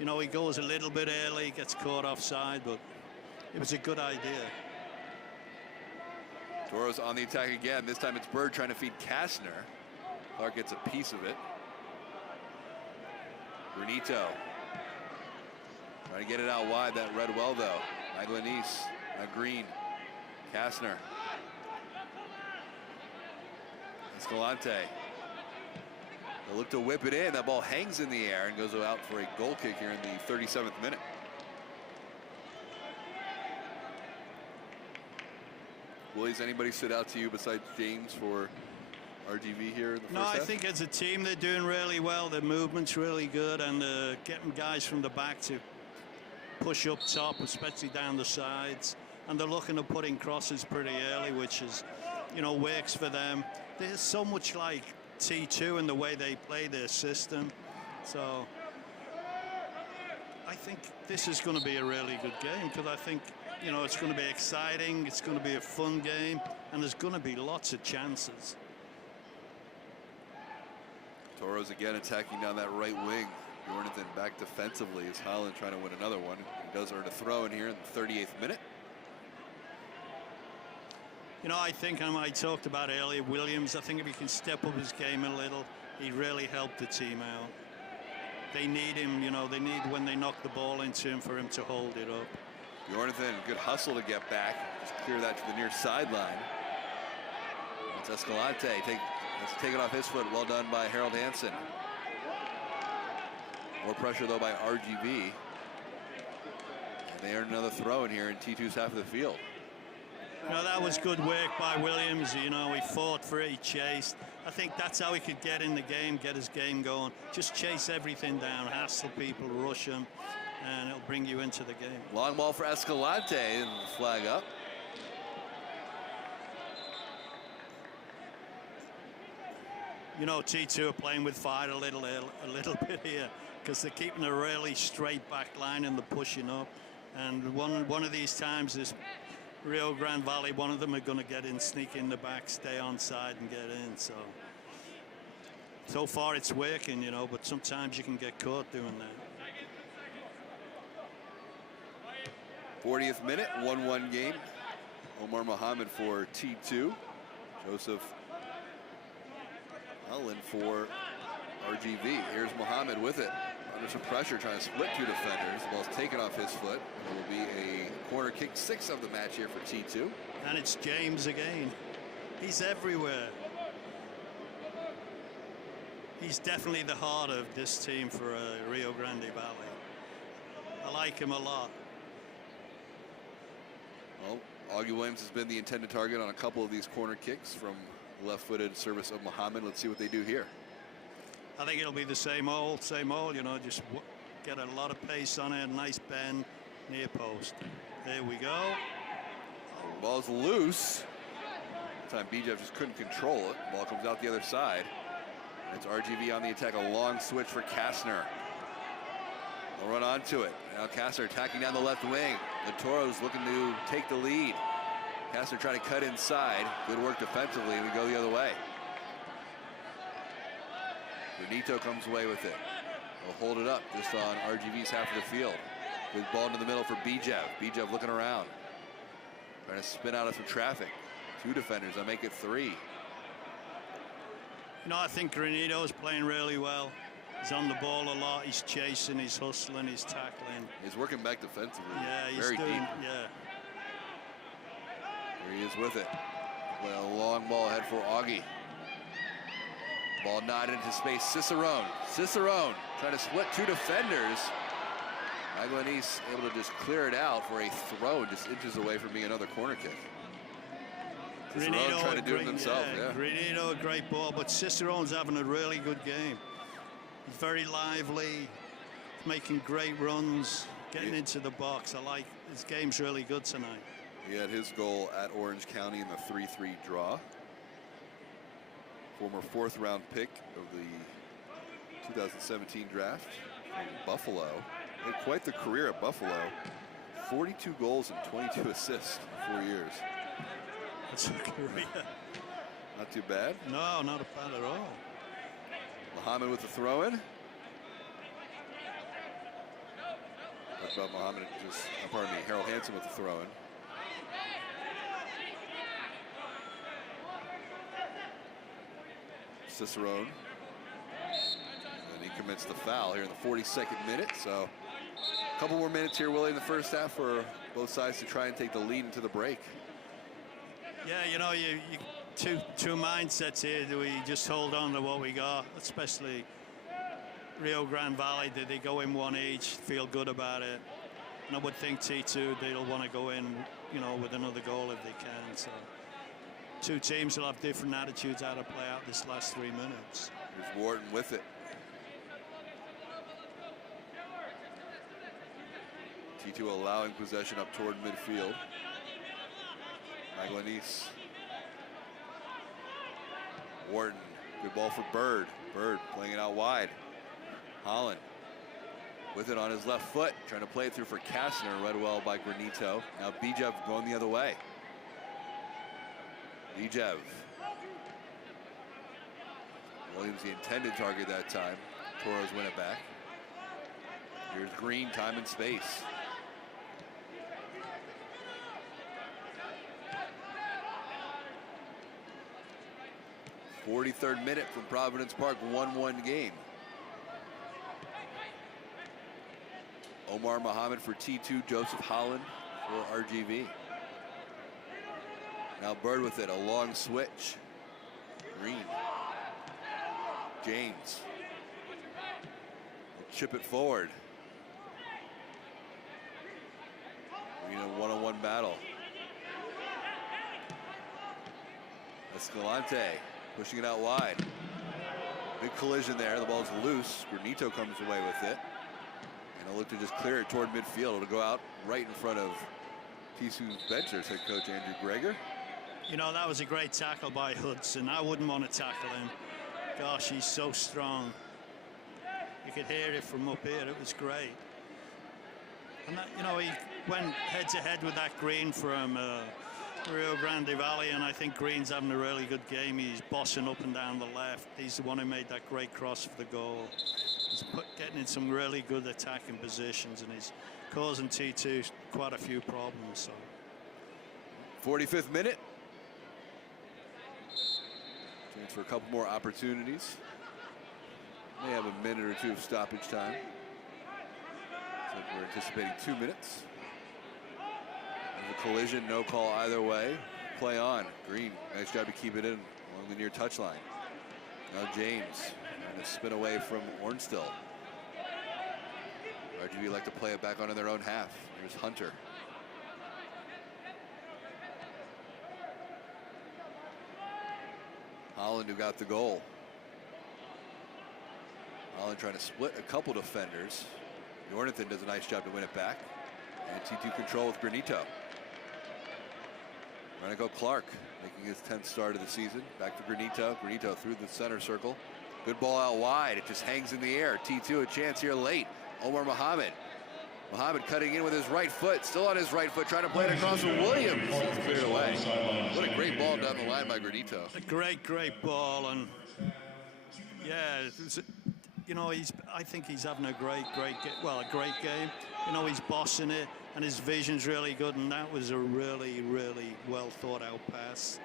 you know, he goes a little bit early, gets caught offside, but it was a good idea. Toros on the attack again. This time it's Bird trying to feed Kastner. Clark gets a piece of it. Brunito trying to get it out wide. That read well, though. Maglanese, Green, Kastner. Escalante. They'll look to whip it in. That ball hangs in the air and goes out for a goal kick here in the 37th minute. Willies, anybody stood out to you besides James for RGV here in the first half? No, I think as a team they're doing really well. Their movement's really good, and getting guys from the back to push up top, especially down the sides. And they're looking at putting crosses pretty early, which is, you know, works for them. They're so much like T2 in the way they play their system. So I think this is going to be a really good game, because I think, you know, it's going to be exciting, it's going to be a fun game, and there's going to be lots of chances. Toros again attacking down that right wing. Jordan back defensively as Holland trying to win another one. He does earn a throw in here in the 38th minute. You know, I think I talked about earlier, Williams, I think if he can step up his game a little, he'd really help the team out. They need him, you know, they need when they knock the ball into him for him to hold it up. Jordan, good hustle to get back. Just clear that to the near sideline. It's Escalante. Let's take it off his foot. Well done by Harold Hansen. More pressure, though, by RGV. And they earn another throw in here in T2's half of the field. You know, that was good work by Williams. You know, he fought for it, he chased. I think that's how he could get in the game, get his game going. Just chase everything down, hassle people, rush them, and it'll bring you into the game. Long ball for Escalante, and flag up. You know, T2 are playing with fire a little bit here, because they're keeping a really straight back line and they're pushing up. And one of these times, this Rio Grande Valley, one of them are going to get in, sneak in the back, stay on side and get in. So far it's working, you know, but sometimes you can get caught doing that. 40th minute, 1-1 game. Omar Mohammed for T2. Joseph Allen for RGV. Here's Mohammed with it. Under some pressure, trying to split two defenders. The ball's taken off his foot. It will be a corner kick, 6th of the match here for T2. And it's James again. He's everywhere. He's definitely the heart of this team for Rio Grande Valley. I like him a lot. Well, Augie Williams has been the intended target on a couple of these corner kicks from left-footed service of Mohammed. Let's see what they do here. I think it'll be the same old, you know, just get a lot of pace on it, nice bend, near post. There we go. Ball's loose. This time Bijev just couldn't control it. Ball comes out the other side. It's RGV on the attack, a long switch for Kastner. They'll run onto it. Now Kastner attacking down the left wing. The Toros looking to take the lead. Kastner trying to cut inside. Good work defensively, and we go the other way. Benito comes away with it. They'll hold it up just on RGV's half of the field. Good ball into the middle for Bijev. Bijev looking around. Trying to spin out of some traffic. 2 defenders, I'll make it 3. You know, I think Granito's playing really well. He's on the ball a lot. He's chasing, he's hustling, he's tackling. He's working back defensively. Yeah, he's very doing, deep. yeah. There he is with it. Well, a long ball ahead for Augie. Ball nodded into space. Cicerone trying to split 2 defenders. Maglanese able to just clear it out for a throw, just inches away from being another corner kick. Cicerone trying to do it himself. Yeah. Granito, a great ball, but Cicerone's having a really good game. He's very lively, making great runs, getting into the box. I like his game's really good tonight. He had his goal at Orange County in the 3-3 draw. Former 4th round pick of the 2017 draft from Buffalo. Had quite the career at Buffalo. 42 goals and 22 assists in 4 years. That's a career. Not too bad. No, not bad at all. Muhammad with the throw-in. Talked about Muhammad, pardon me, Harold Hansen with the throw-in. Cicerone. And he commits the foul here in the 42nd minute. So a couple more minutes here, Willie, in the first half for both sides to try and take the lead into the break. Yeah, you know, you two mindsets here. Do we just hold on to what we got, especially Rio Grande Valley? Did they go in one each, feel good about it? And I would think T2, they'll want to go in, you know, with another goal if they can. So two teams will have different attitudes how to play out this last 3 minutes. Here's Wharton with it. T2 allowing possession up toward midfield. Maglanese. Wharton, good ball for Bird. Bird playing it out wide. Holland with it on his left foot, trying to play it through for Kastner, read well by Granito. Now Bijev going the other way. Bijev. Williams the intended target that time. Toros win it back. Here's Green, time and space. .43rd minute from Providence Park, 1-1 game. Omar Muhammad for T2, Joseph Holland for RGV. Now Bird with it, a long switch. Green. James. Will chip it forward. Green, a one-on-one battle. Escalante pushing it out wide. Big collision there. The ball's loose. Granito comes away with it. And he'll look to just clear it toward midfield. It'll go out right in front of T2's benchers, head coach Andrew Greger. You know, that was a great tackle by Hudson. I wouldn't want to tackle him. Gosh, he's so strong. You could hear it from up here. It was great. And that, you know, he went head to head with that Green from Rio Grande Valley, and I think Green's having a really good game. He's bossing up and down the left. He's the one who made that great cross for the goal. He's getting in some really good attacking positions, and he's causing T2 quite a few problems. So 45th minute. Chance for a couple more opportunities. May have a minute or two of stoppage time. Looks like we're anticipating 2 minutes. A collision, no call either way. Play on. Green, nice job to keep it in along the near touchline. Now James trying to spin away from Ornstill. RGV like to play it back onto their own half. Here's Hunter. Holland who got the goal. Holland trying to split a couple defenders. Jornathan does a nice job to win it back. And T2 control with Granito. Renico Clark making his 10th start of the season. Back to Granito. Granito through the center circle. Good ball out wide. It just hangs in the air. T2 a chance here late. Omar Muhammad. Muhammad cutting in with his right foot. Still on his right foot. Trying to play it across to Williams. It's cleared away. What a great ball down the line by Granito. A great ball. And yeah, it was, you know, I think he's having a great game. You know, he's bossing it, and his vision's really good, and that was a really well thought out pass.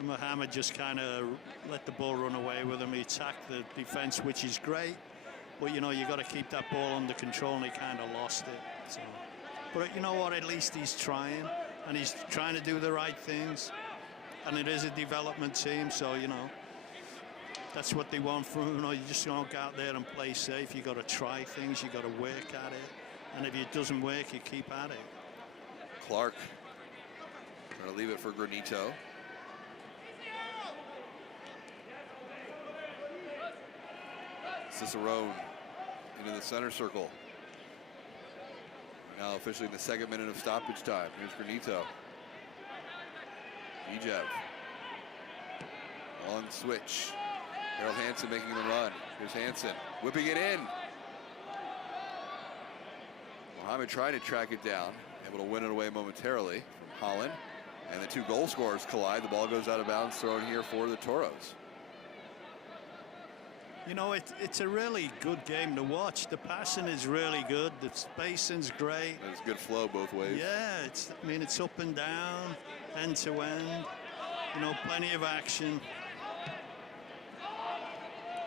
Muhammad just kind of let the ball run away with him. He attacked the defense, which is great, but you know, you got to keep that ball under control, and he kind of lost it. So, but you know what, at least he's trying, and he's trying to do the right things, and it is a development team, so you know, that's what they want from him. You know, you just don't go out there and play safe. You got to try things. You got to work at it. And if it doesn't work, you keep at it. Clark trying to leave it for Granito. Cicerone into the center circle. Now officially in the 2nd minute of stoppage time. Here's Granito. Bijev. Long switch. Harold Hansen making the run. Here's Hansen whipping it in. Muhammad trying to track it down. able to win it away momentarily from Holland. And the two goal scorers collide. The ball goes out of bounds, thrown here for the Toros. You know, it's a really good game to watch. The passing is really good. The spacing's great. There's good flow both ways. Yeah, it's up and down, end to end. You know, plenty of action.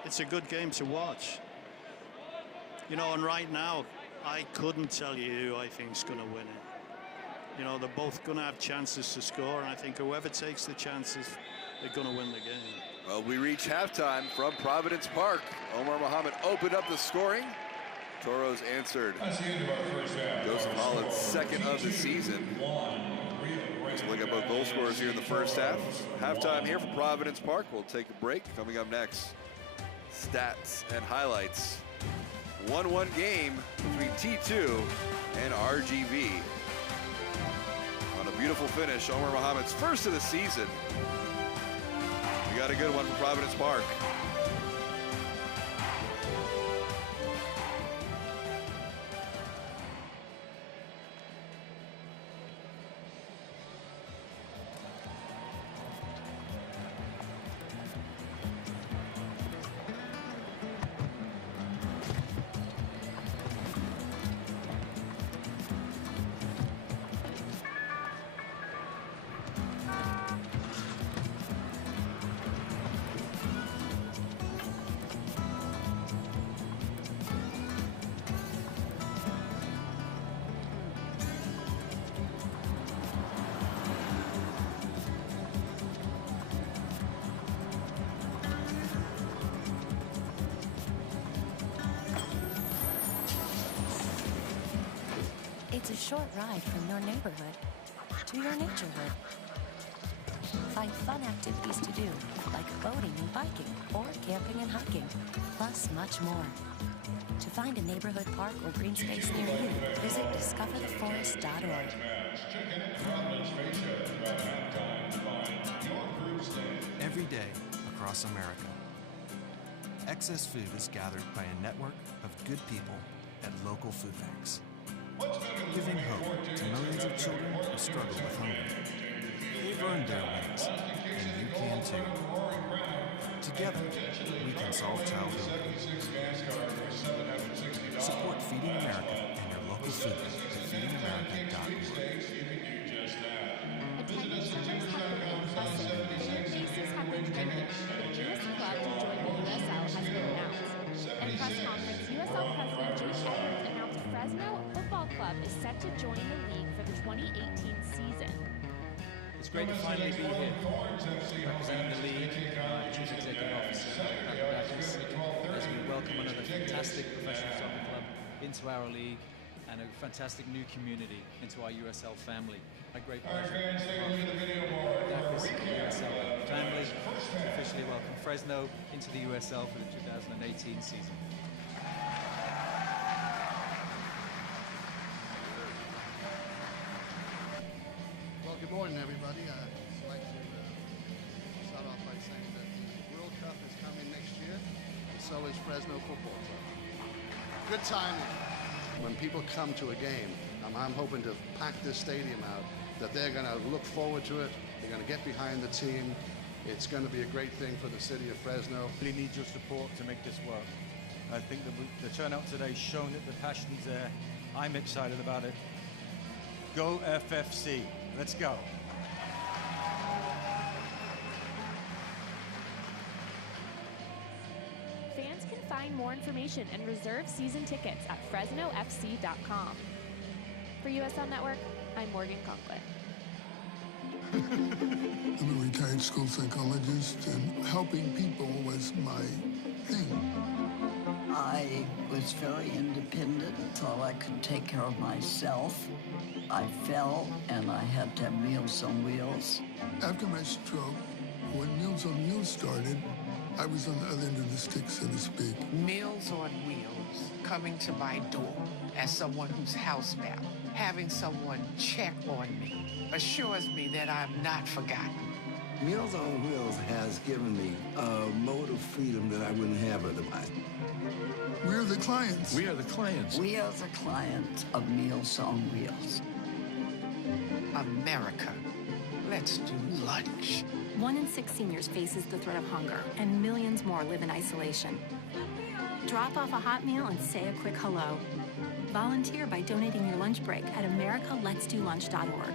It's a good game to watch. You know, and right now, I couldn't tell you who I think is going to win it. You know, they're both going to have chances to score, and I think whoever takes the chances, they're going to win the game. Well, we reach halftime from Providence Park. Omar Mohammed opened up the scoring. Toros answered. That's the end of our first half. Joseph Holland's second of the season. Let's look at both goal scorers here in the first half. Halftime here from Providence Park. We'll take a break. Coming up next, stats and highlights. 1-1 game between T2 and RGV. On a beautiful finish, Omar Mohammed's first of the season. We got a good one from Providence Park. It's a short ride from your neighborhood to your naturehood. Find fun activities to do, like boating and biking, or camping and hiking, plus much more. To find a neighborhood park or green space near you, visit discovertheforest.org. Check in Providence Fascia about halftime to find your group stand. Every day across America, excess food is gathered by a network of good people at local food banks, giving hope to millions of children who struggle with hunger. They've earned their wings, and you can too. Together, we can solve childhood. Support Feeding America and your local food bank at feedingamerica.org. Attendance limits have been adjusted, fan bases have been limited, and the newest club to join the USL has been announced. At a press conference, USL President Jay Shepherd announced Fresno Football Club is set to join the league for the 2018 season. It's great to finally be here, representing the league, Chief Executive Officer, as we welcome another fantastic professional soccer club into our league and a fantastic new community into our USL family. A great pleasure. This USL family officially welcome Fresno into the USL for the 2018 season. Well, good morning, everybody. I'd like to start off by saying that the World Cup is coming next year, and so is Fresno Football Club. Good timing. When people come to a game, I'm hoping to pack this stadium out, that they're going to look forward to it, they're going to get behind the team. It's going to be a great thing for the city of Fresno. Really need your support to make this work. I think the turnout today has shown that the passion's there. I'm excited about it. Go FFC. Let's go. Fans can find more information and reserve season tickets at FresnoFC.com. For USL Network, I'm Morgan Conklin. I'm a retired school psychologist, and helping people was my thing. I was very independent, thought I could take care of myself. I fell, and I had to have Meals on Wheels. After my stroke, when Meals on Wheels started, I was on the other end of the stick, so to speak. Meals on Wheels, coming to my door as someone who's housebound, having someone check on me, assures me that I'm not forgotten. Meals on Wheels has given me a mode of freedom that I wouldn't have otherwise. We're the clients. We are the clients. We are the clients of Meals on Wheels. America, let's do lunch. 1 in 6 seniors faces the threat of hunger, and millions more live in isolation. Drop off a hot meal and say a quick hello. Volunteer by donating your lunch break at americaletsdolunch.org.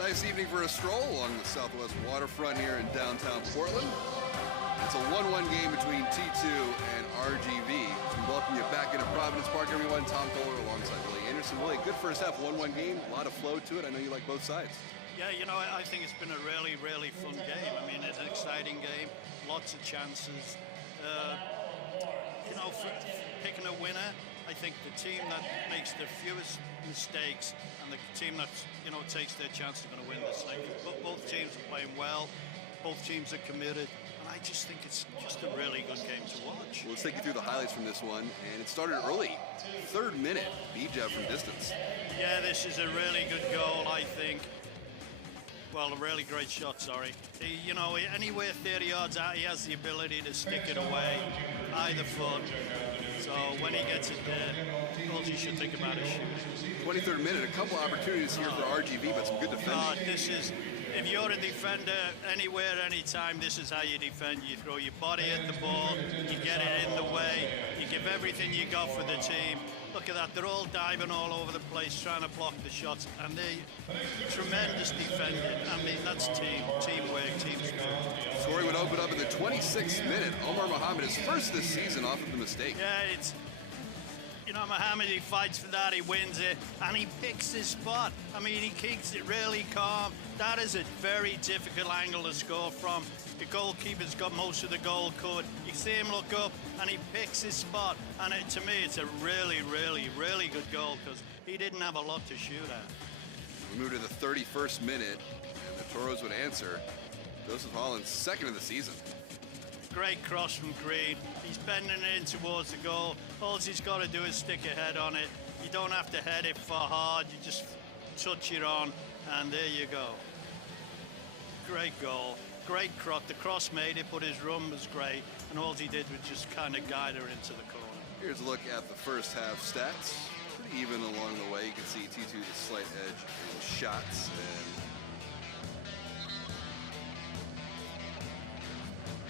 Nice evening for a stroll along the southwest waterfront here in downtown Portland. It's a 1-1 game between T2 and RGV. We welcome you back into Providence Park, everyone. Tom Kohler alongside Willie Anderson. Willie, good first half, 1-1 game. A lot of flow to it. I know you like both sides. Yeah, you know, I think it's been a really, really fun game. I mean, it's an exciting game. Lots of chances. You know, for picking a winner, I think the team that makes the fewest mistakes and the team that, you know, takes their chance are going to win this thing. Both teams are playing well. Both teams are committed. And I just think it's just a really good game to watch. Well, let's take you through the highlights from this one. And it started early. 3rd minute, B-jab from distance. Yeah, this is a really good goal, I think. Well, a really great shot, sorry. You know, anywhere 30 yards out, he has the ability to stick it away, either foot. So when he gets it there, all you should think about is shooting. 23rd minute, a couple opportunities here for RGV, but some good defending. This is, if you're a defender, anywhere, anytime, this is how you defend. You throw your body at the ball, you get it in the way, you give everything you got for the team. Look at that, they're all diving all over the place, trying to block the shots, and they tremendous defending. I mean, that's teamwork, team spirit. Scoring would open up in the 26th minute. Omar Mohammed is first this season off of the mistake. Yeah, it's, you know, Mohammed, he fights for that, he wins it, and he picks his spot. I mean, he keeps it really calm. That is a very difficult angle to score from. The goalkeeper's got most of the goal covered. You see him look up, and he picks his spot. And to me, it's a really, really, really good goal because he didn't have a lot to shoot at. We move to the 31st minute, and the Toros would answer. Joseph Holland's 2nd of the season. Great cross from Green. He's bending it in towards the goal. All he's got to do is stick a head on it. You don't have to head it for hard. You just touch it on, and there you go. Great goal. Great cross. The cross made it, but his run was great, and all he did was just kind of guide her into the corner. Here's a look at the first half stats. Pretty even along the way. You can see T2 the slight edge in shots and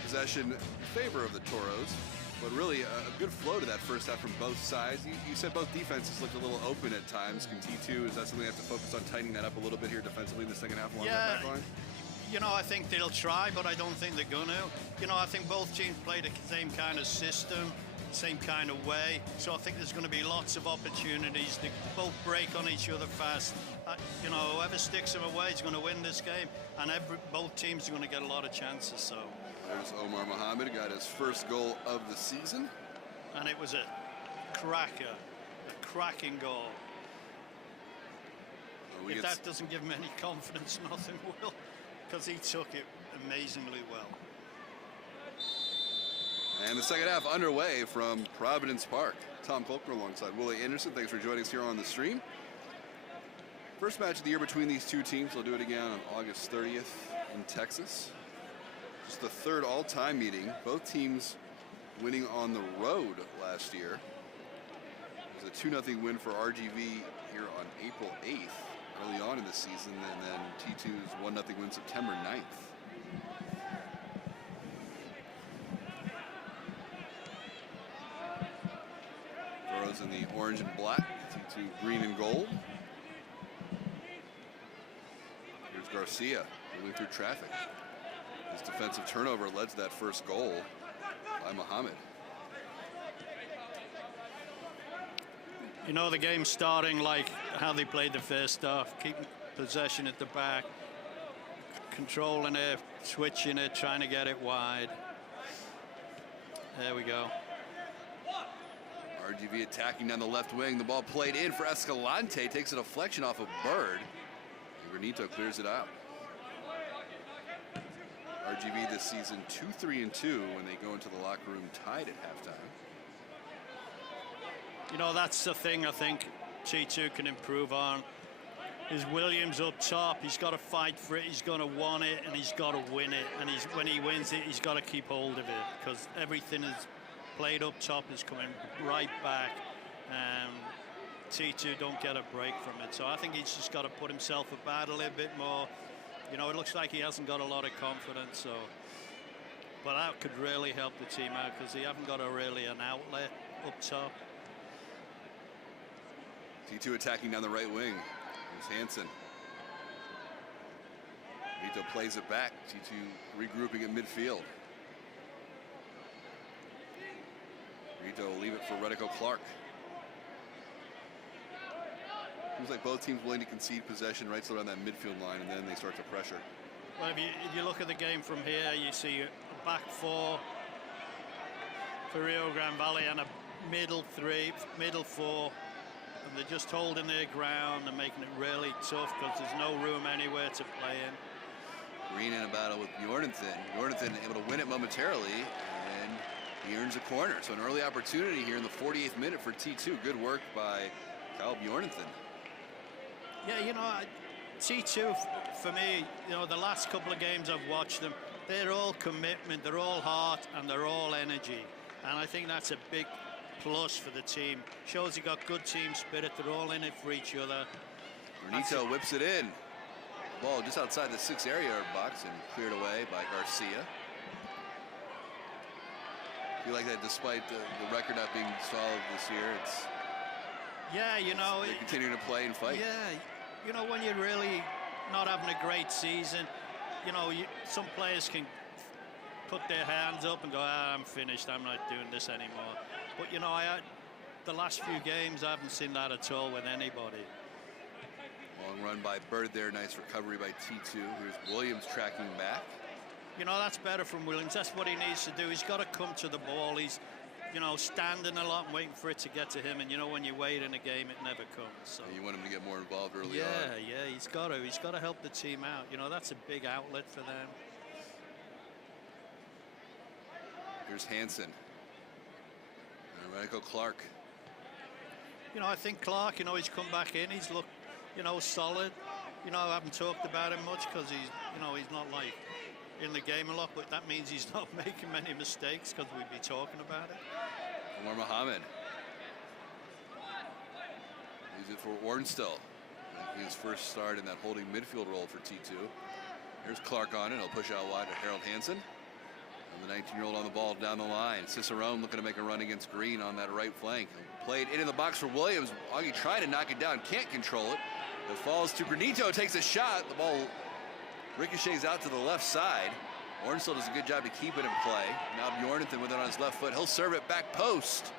possession in favor of the Toros, but really a good flow to that first half from both sides. You said both defenses looked a little open at times. Can T2, is that something they have to focus on tightening that up a little bit here defensively in the second half along that back line? You know, I think they'll try, but I don't think they're going to. You know, I think both teams play the same kind of system, same kind of way. So I think there's going to be lots of opportunities. They both break on each other fast. You know, whoever sticks them away is going to win this game, and both teams are going to get a lot of chances. So there's Omar Mohammed, got his first goal of the season. And it was a cracker, a cracking goal. If that doesn't give him any confidence, nothing will. Because he took it amazingly well. And the second half underway from Providence Park. Tom Kohler alongside Willie Anderson. Thanks for joining us here on the stream. First match of the year between these two teams. They'll do it again on August 30th in Texas. Just the 3rd all-time meeting. Both teams winning on the road last year. It was a 2-0 win for RGV here on April 8th. Early on in the season, and then T2's 1-0 win September 9th. Toros in the orange and black, T2 green and gold. Here's Garcia moving through traffic. His defensive turnover led to that first goal by Mohammed. You know, the game's starting like how they played the first half, keeping possession at the back, controlling it, switching it, trying to get it wide. There we go. RGV attacking down the left wing. The ball played in for Escalante, takes a deflection off of Bird. Granito clears it out. RGV this season 2-3-2 when they go into the locker room tied at halftime. You know, that's the thing I think T2 can improve on. Is Williams up top. He's got to fight for it. He's going to want it, and he's got to win it. And when he wins it, he's got to keep hold of it because everything is played up top is coming right back. T2 don't get a break from it. So I think he's just got to put himself about a little bit more. You know, it looks like he hasn't got a lot of confidence. So, but that could really help the team out because they haven't got really an outlet up top. T2 attacking down the right wing. Here's Hansen. Vito plays it back. T2 regrouping in midfield. Vito will leave it for Redico Clark. Seems like both teams willing to concede possession right around that midfield line, and then they start to pressure. Well, if you look at the game from here, you see a back four for Rio Grande Valley and a middle three, middle four, and they're just holding their ground and making it really tough because there's no room anywhere to play in. Green in a battle with Bjornathan. Bjornathan able to win it momentarily, and he earns a corner. So an early opportunity here in the 48th minute for T2. Good work by Kyle Bjornathan. Yeah, you know, T2 for me, you know, the last couple of games I've watched them, they're all commitment, they're all heart, and they're all energy. And I think that's a big plus for the team. Shows you got good team spirit, they're all in it for each other. Renito whips it in. Ball just outside the 6 area box and cleared away by Garcia. I feel like that despite the record not being solid this year, it's... Yeah, you know... They're continuing to play and fight. Yeah, you know, when you're really not having a great season, you know, some players can put their hands up and go, I'm finished, I'm not doing this anymore. But, you know, the last few games, I haven't seen that at all with anybody. Long run by Bird there. Nice recovery by T2. Here's Williams tracking back. You know, that's better from Williams. That's what he needs to do. He's got to come to the ball. He's, you know, standing a lot and waiting for it to get to him. And, you know, when you wait in a game, it never comes. So. Yeah, you want him to get more involved early on. Yeah, he's got to. He's got to help the team out. You know, that's a big outlet for them. Here's Hansen. And Redico Clark. You know, I think Clark, you know, he's come back in. He's looked, you know, solid. You know, I haven't talked about him much because he's, you know, he's not like in the game a lot, but that means he's not making many mistakes because we'd be talking about it. Omar Mohammed. He's it for Ornstill. His first start in that holding midfield role for T2. Here's Clark on it. He'll push out wide to Harold Hansen. And the 19-year-old on the ball down the line. Cicerone looking to make a run against Green on that right flank. Played into the box for Williams. Augie trying to knock it down. Can't control it. It falls to Granito. Takes a shot. The ball ricochets out to the left side. Ornstill does a good job to keep it in play. Now Bjornathan with it on his left foot. He'll serve it back post.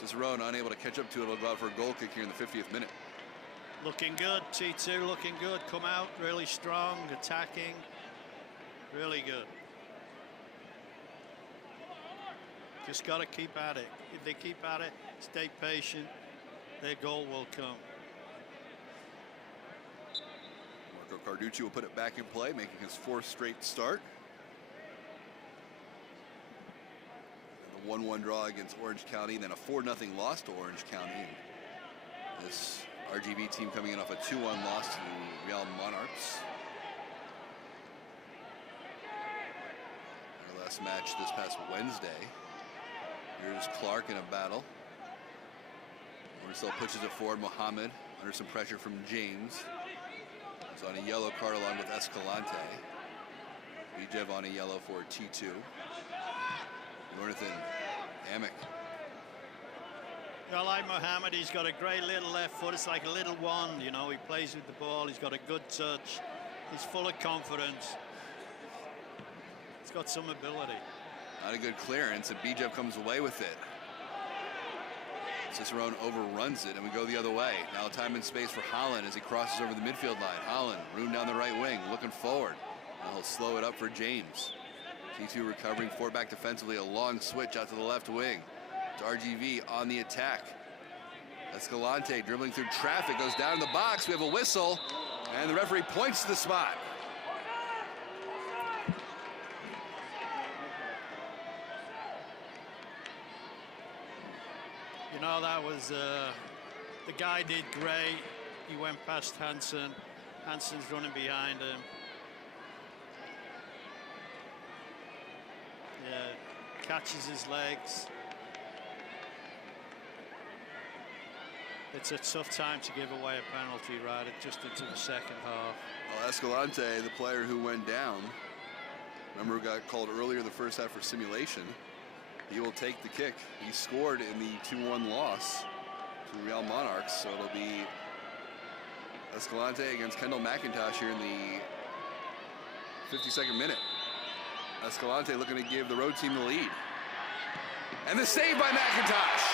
Cicerone unable to catch up to it. It'll go out for a goal kick here in the 50th minute. Looking good. T2 looking good. Come out really strong. Attacking. Really good. Just got to keep at it. If they keep at it, stay patient, their goal will come. Marco Carducci will put it back in play, making his 4th straight start. And the 1-1 draw against Orange County, then a 4-0 loss to Orange County. This RGV team coming in off a 2-1 loss to Real Monarchs. Our last match this past Wednesday. Here's Clark in a battle. Ornstill pushes it forward. Mohammed under some pressure from James. He's on a yellow card along with Escalante. Bijev on a yellow for T2. Jonathan Amick. I like Mohammed. He's got a great little left foot. It's like a little wand, you know. He plays with the ball. He's got a good touch. He's full of confidence. He's got some ability. Not a good clearance, and Bijev comes away with it. Cicerone overruns it, and we go the other way. Now time and space for Holland as he crosses over the midfield line. Holland, room down the right wing, looking forward. Now he'll slow it up for James. T2 recovering forward back defensively, a long switch out to the left wing. It's RGV on the attack. Escalante dribbling through traffic, goes down in the box. We have a whistle, and the referee points to the spot. You know, that was, the guy did great. He went past Hansen. Hansen's running behind him. Yeah, catches his legs. It's a tough time to give away a penalty, right? Just into the second half. Well, Escalante, the player who went down, remember who got called earlier in the first half for simulation. He will take the kick. He scored in the 2-1 loss to Real Monarchs, so it'll be Escalante against Kendall McIntosh here in the 52nd minute. Escalante looking to give the road team the lead. And the save by McIntosh.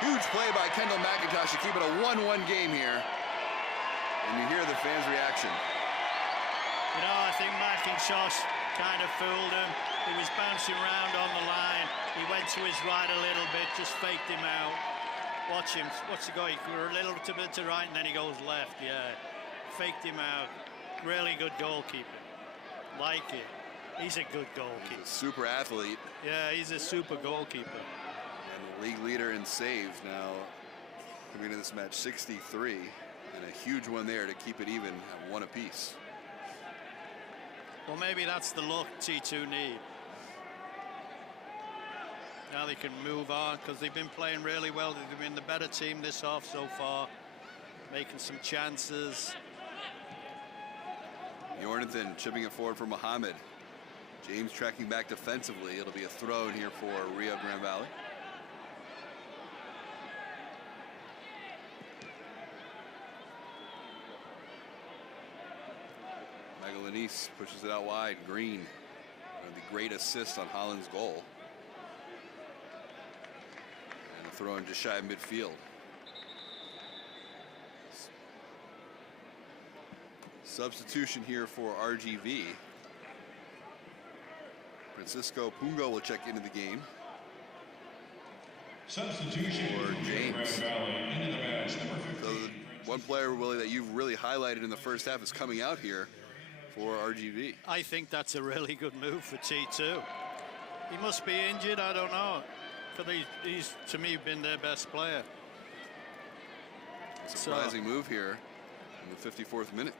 Huge play by Kendall McIntosh to keep it a 1-1 game here. And you hear the fans' reaction. You know, I think McIntosh kind of fooled him. He was bouncing around on the line. He went to his right a little bit, just faked him out. Watch him. What's he going for? A little bit to right, and then he goes left. Yeah, faked him out. Really good goalkeeper. Like it. He's a good goalkeeper. He's a super athlete. Yeah, he's a super goalkeeper. And the league leader in saves now coming into this match, 63, and a huge one there to keep it even at 1 apiece. Well, maybe that's the look T2 need. Now they can move on because they've been playing really well. They've been the better team this half so far, making some chances. Jornathan chipping it forward for Mohammed. James tracking back defensively. It'll be a throw in here for Rio Grande Valley. Magallanes pushes it out wide. Green, one of the great assists on Holland's goal. And a throw in just shy of midfield. Substitution here for RGV. Francisco Pungo will check into the game. Substitution for James. Into the match, so one player, Willie, that you've really highlighted in the first half is coming out here for RGV. I think that's a really good move for T2. He must be injured, I don't know. Because he's, to me, been their best player. Surprising move here in the 54th minute.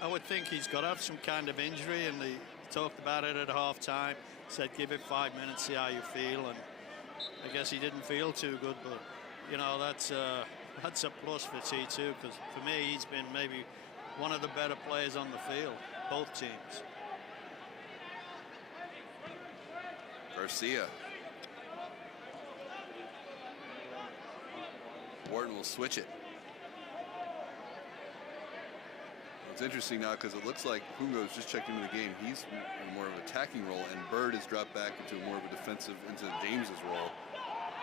I would think he's got to have some kind of injury, and they talked about it at half-time. Said, give it 5 minutes, see how you feel. And I guess he didn't feel too good, but, you know, that's a plus for T2, because for me, he's been maybe one of the better players on the field, both teams. Garcia. Wharton will switch it. It's interesting now because it looks like Pungo's just checked into the game. He's in more of an attacking role, and Bird has dropped back into more of a defensive, into James's role.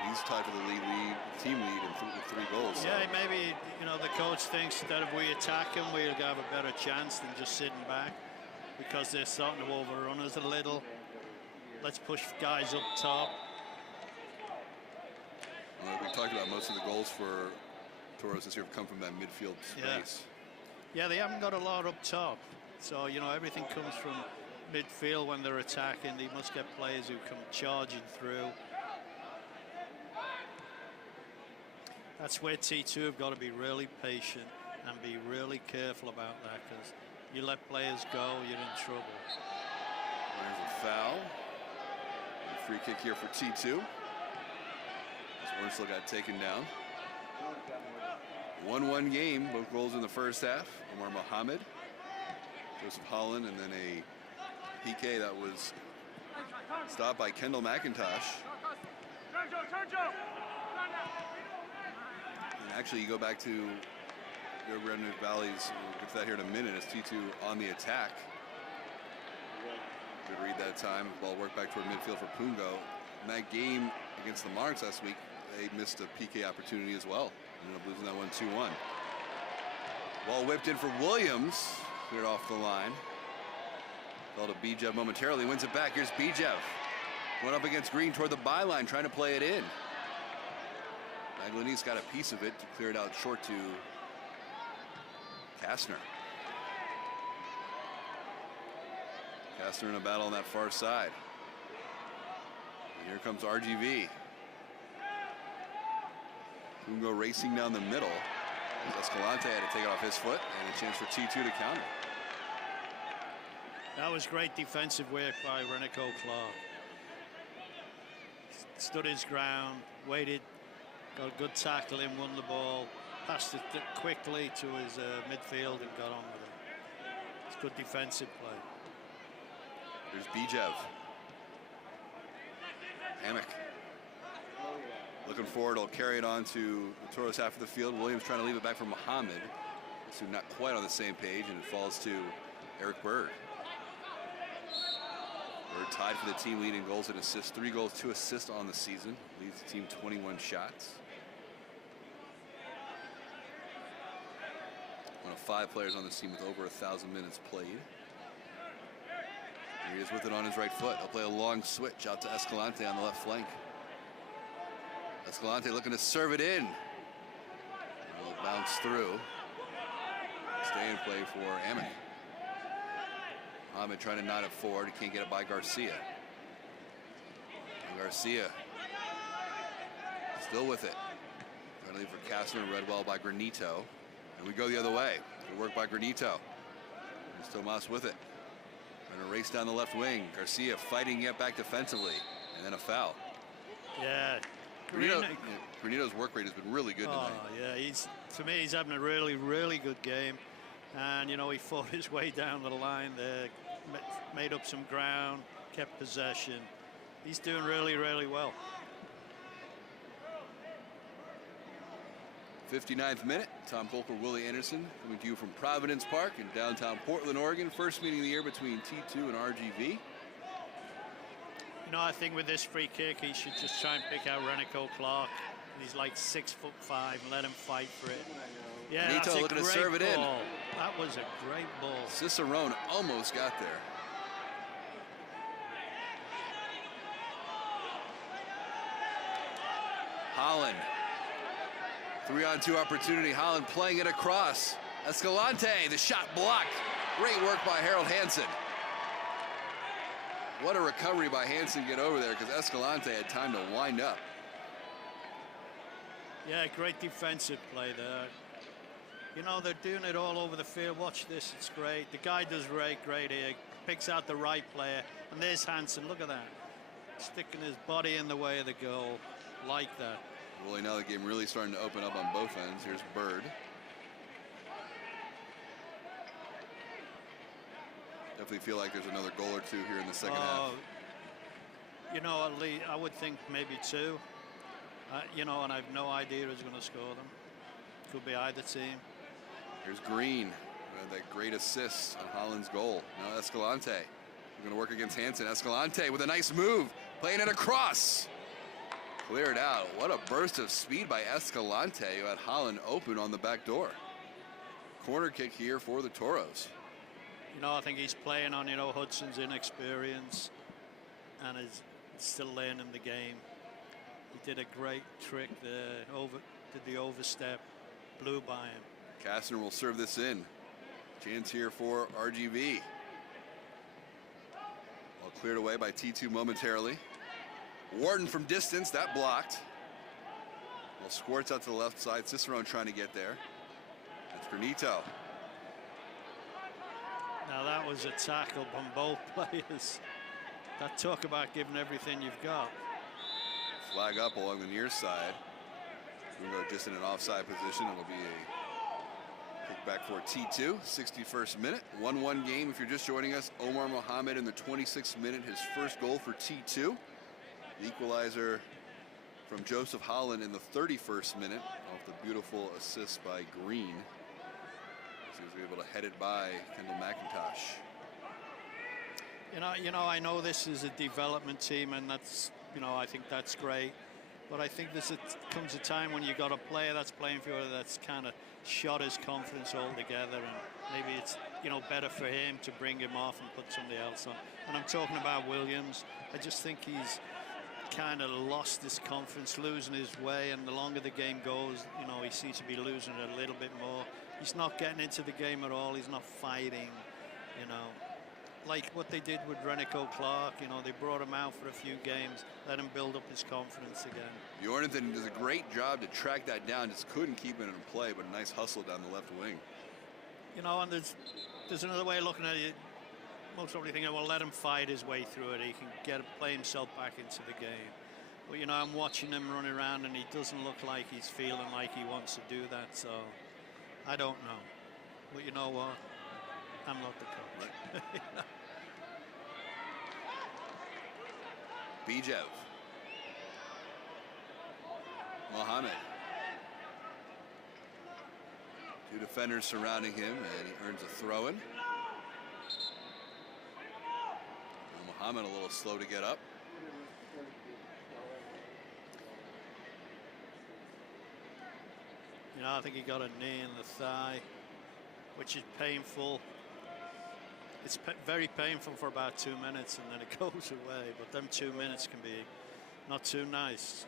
He's tied for the team lead with 3 goals. Yeah, so maybe, you know, the coach thinks that if we attack him, we'll have a better chance than just sitting back, because they're starting to overrun us a little. Let's push guys up top. Well, we talked about most of the goals for Toros this year have come from that midfield space. Yeah, they haven't got a lot up top. So, you know, everything comes from midfield when they're attacking. They must get players who come charging through. That's where T2 have got to be really patient and be really careful about that, because you let players go, you're in trouble. There's a foul. A free kick here for T2. Still got taken down. 1-1 game, both goals in the first half. Omar Mohammed, Joseph Holland, and then a PK that was stopped by Kendall McIntosh. And actually, you go back to Rio Grande Valley's, we'll get to that here in a minute, as T2 on the attack. Good read that time. Ball worked back toward midfield for Pungo. In that game against the Monarchs last week, they missed a PK opportunity as well. Ended up losing that one 2-1. Ball whipped in for Williams. Cleared off the line. Fell to Bijev momentarily. Wins it back. Here's Bijev. Went up against Green toward the byline, trying to play it in. Magallanes got a piece of it to clear it out short to Kastner. Kastner in a battle on that far side. And here comes RGV. Pungo racing down the middle. Escalante had to take it off his foot, and a chance for T2 to counter. That was great defensive work by Renico Clark. Stood his ground, waited, got a good tackle in, won the ball, passed it quickly to his midfield and got on with it. It's good defensive play. There's Bijev. Hammock. Looking forward, he'll carry it on to the Toros half of the field. Williams trying to leave it back for Mohammed. two not quite on the same page, and it falls to Eric Bird. Bird tied for the team lead in goals and assists. 3 goals, 2 assists on the season. Leads the team 21 shots. One of 5 players on this team with over 1,000 minutes played. Here he is with it on his right foot. He'll play a long switch out to Escalante on the left flank. Escalante looking to serve it in. It'll bounce through. Stay in play for Amick. Ahmed trying to knot it forward. He can't get it by Garcia. And Garcia still with it. Trying to leave for Kastner and Redwell by Granito. And we go the other way. Good work by Granito. And Tomas with it. Trying to race down the left wing. Garcia fighting to get back defensively. And then a foul. Yeah. Granito's work rate has been really good tonight. Yeah, to me, he's having a really, really good game. And, you know, he fought his way down the line there, made up some ground, kept possession. He's doing really, really well. 59th minute. Tom Kolker, Willie Anderson coming to you from Providence Park in downtown Portland, Oregon. First meeting of the year between T2 and RGV. You know, I think with this free kick, he should just try and pick out Renico Clark. He's like 6'5" and let him fight for it. Yeah, Nito that's a looking to great serve it in. ball. That was a great ball. Cicerone almost got there. Holland. 3-on-2 opportunity. Holland playing it across. Escalante, the shot blocked. Great work by Harold Hansen. What a recovery by Hansen to get over there, because Escalante had time to wind up. Yeah, great defensive play there. You know, they're doing it all over the field. Watch this, it's great. The guy does great here. Picks out the right player. And there's Hansen, look at that. Sticking his body in the way of the goal, like that. Really, now the game really starting to open up on both ends. Here's Bird. Definitely feel like there's another goal or two here in the second half. You know, at least I would think maybe 2. You know, and I have no idea who's going to score them. Could be either team. Here's Green, that great assist on Holland's goal. Now Escalante, we're going to work against Hansen. Escalante with a nice move, playing it across. Clear it out. What a burst of speed by Escalante, who had Holland open on the back door. Corner kick here for the Toros. You know, I think he's playing on, you know, Hudson's inexperience and is still learning the game. He did a great trick there, did the overstep, blew by him. Kastner will serve this in. Chance here for RGV. Well, cleared away by T2 momentarily. Warden from distance, that blocked. Well, squirts out to the left side. Cicerone trying to get there. That's Granito. Now that was a tackle on both players. That talk about giving everything you've got. Flag up along the near side. We'll go just in an offside position. It'll be a kickback for T2. 61st minute. 1-1 game if you're just joining us. Omar Mohammed in the 26th minute, his first goal for T2. The equalizer from Joseph Holland in the 31st minute off the beautiful assist by Green. So he was able to head it by Kendall McIntosh. You know, I know this is a development team, and that's, you know, I think that's great. But I think comes a time when you got a player that's playing for you that's kind of shot his confidence altogether, and maybe it's, you know, better for him to bring him off and put somebody else on. And I'm talking about Williams. I just think he's kind of lost his confidence, losing his way, and the longer the game goes, you know, he seems to be losing it a little bit more. He's not getting into the game at all. He's not fighting, you know. Like what they did with Renico Clark, you know, they brought him out for a few games, let him build up his confidence again. Bjornathan does a great job to track that down, just couldn't keep it in play, but a nice hustle down the left wing. You know, and there's another way of looking at it. Most probably thinking, well, let him fight his way through it. He can play himself back into the game. But, you know, I'm watching him run around, and he doesn't look like he's feeling like he wants to do that, so I don't know. But you know what? I'm not the coach. Bijev. Mohammed. Two defenders surrounding him, and he earns a throw-in. Muhammad a little slow to get up. You know, I think he got a knee in the thigh, which is painful. It's very painful for about 2 minutes, and then it goes away. But them 2 minutes can be not too nice.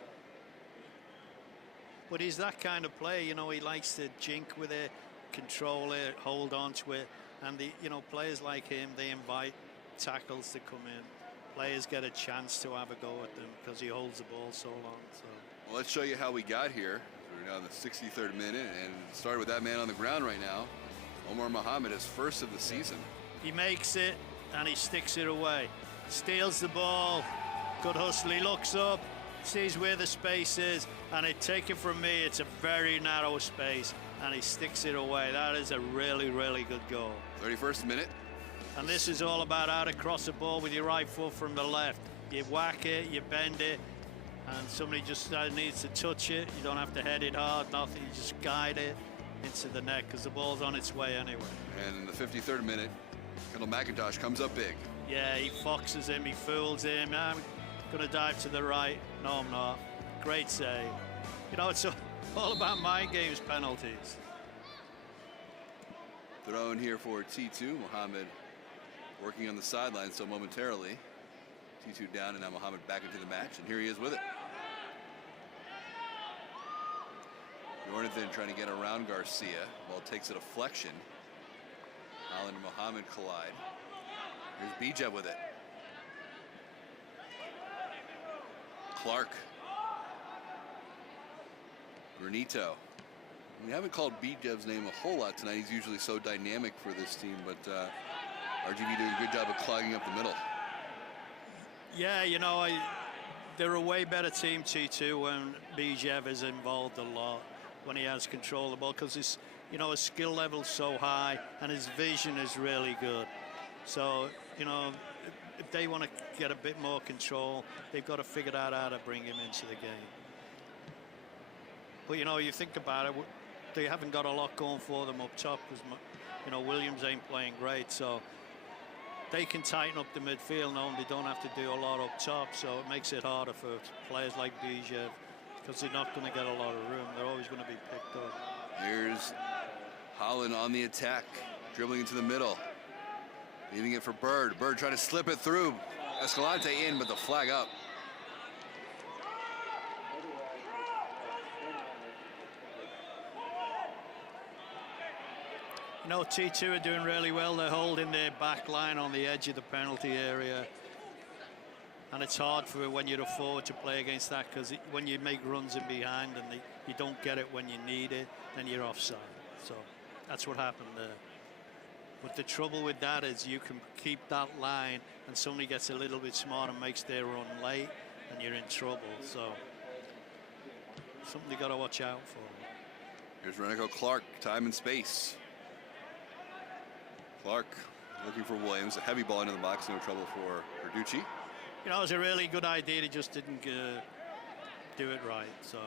But he's that kind of player, you know, he likes to jink with it, control it, hold on to it. And, you know, players like him, they invite tackles to come in. Players get a chance to have a go at them because he holds the ball so long. So. Well, let's show you how we got here. We're now in the 63rd minute, and started with that man on the ground right now. Omar Muhammad is first of the season. He makes it, and he sticks it away. Steals the ball. Good hustle. He looks up, sees where the space is, and take it from me, it's a very narrow space, and he sticks it away. That is a really, really good goal. 31st minute. And this is all about how to cross a ball with your right foot from the left. You whack it, you bend it, and somebody just needs to touch it. You don't have to head it hard, nothing. You just guide it into the net because the ball's on its way anyway. And in the 53rd minute, Kendall McIntosh comes up big. Yeah, he foxes him, he fools him. I'm going to dive to the right. No, I'm not. Great save. You know, it's all about mind games penalties. Throw in here for T2. Muhammad working on the sideline so momentarily. T2 down, and now Muhammad back into the match, and here he is with it. Jordan trying to get around Garcia. Ball takes a deflection. Holland and Muhammad collide. Here's Bijev with it. Clark. Granito. We haven't called Bijev's name a whole lot tonight. He's usually so dynamic for this team, but RGV doing a good job of clogging up the middle. Yeah, you know, they're a way better team, T2, when Bijev is involved a lot, when he has control of the ball, because his, you know, his skill level's so high and his vision is really good. So, you know, if they want to get a bit more control, they've got to figure out how to bring him into the game. But, you know, you think about it, they haven't got a lot going for them up top because, you know, Williams ain't playing great. So they can tighten up the midfield now, and they don't have to do a lot up top. So it makes it harder for players like Bijev because they're not going to get a lot of room. They're always going to be picked up. Here's Holland on the attack, dribbling into the middle. Leaving it for Bird. Bird trying to slip it through. Escalante in, but the flag up. You know, T2 are doing really well. They're holding their back line on the edge of the penalty area. And it's hard for when you're a forward to play against that, because when you make runs in behind and you don't get it when you need it, then you're offside. So that's what happened there. But the trouble with that is you can keep that line and somebody gets a little bit smart and makes their run late and you're in trouble. So something you got to watch out for. Here's Renico Clark, time and space. Clark looking for Williams, a heavy ball into the box, no trouble for Verducci. You know, it was a really good idea. He just didn't do it right. So,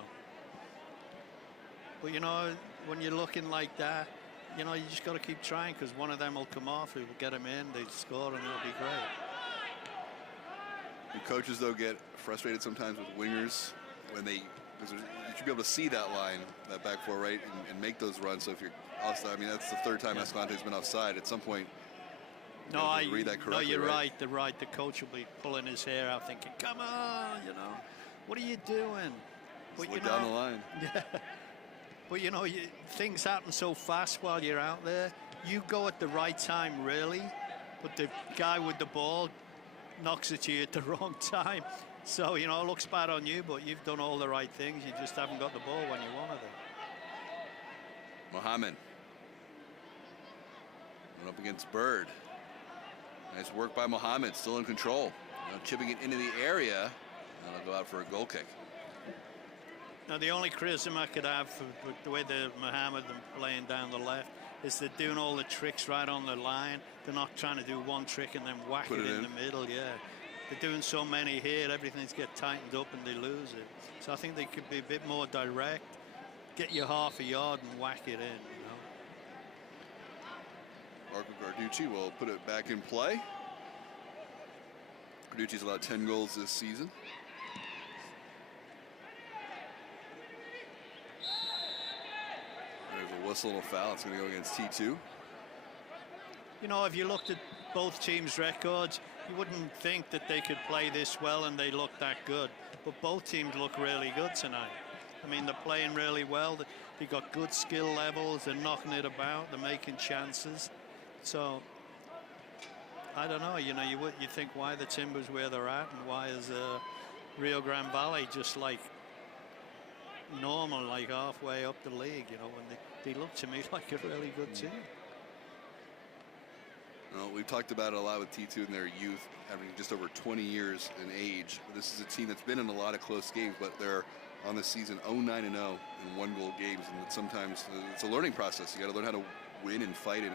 but you know, when you're looking like that, you know, you just got to keep trying because one of them will come off. Who will get him in? They score, and it'll be great. Do coaches though get frustrated sometimes with wingers when you should be able to see that line, that back four, right, and make those runs. So if you're offside, I mean, that's the third time Escalante's been offside. At some point, read that correctly. No, you're right. The coach will be pulling his hair out, thinking, "Come on, you know, what are you doing?" But you know, down the line. Yeah. But you know, things happen so fast while you're out there. You go at the right time, really, but the guy with the ball knocks it to you at the wrong time. So, you know, it looks bad on you, but you've done all the right things. You just haven't got the ball when you wanted it. Muhammad. Went up against Bird. Nice work by Muhammad, still in control. Now chipping it into the area, and it'll go out for a goal kick. Now, the only criticism I could have for the way the Muhammad playing down the left is they're doing all the tricks right on the line. They're not trying to do one trick and then whack it in the middle. Yeah, they're doing so many here. Everything's get tightened up and they lose it. So I think they could be a bit more direct. Get you half a yard and whack it in. You know, Marco Carducci will put it back in play. Carducci's allowed 10 goals this season. There's a whistle and a foul. It's going to go against T2. You know, if you looked at both teams' records, you wouldn't think that they could play this well and they look that good. But both teams look really good tonight. I mean, they're playing really well. They've got good skill levels. They're knocking it about. They're making chances. So, I don't know. You know, you think why the Timbers where they're at, and why is Rio Grande Valley just like normal, like halfway up the league. You know, when they look to me like a really good team. Well, we've talked about it a lot with T2 in their youth, having just over 20 years in age. This is a team that's been in a lot of close games, but they're on the season 0-9-0 in one-goal games, and sometimes it's a learning process. You got to learn how to win and fight and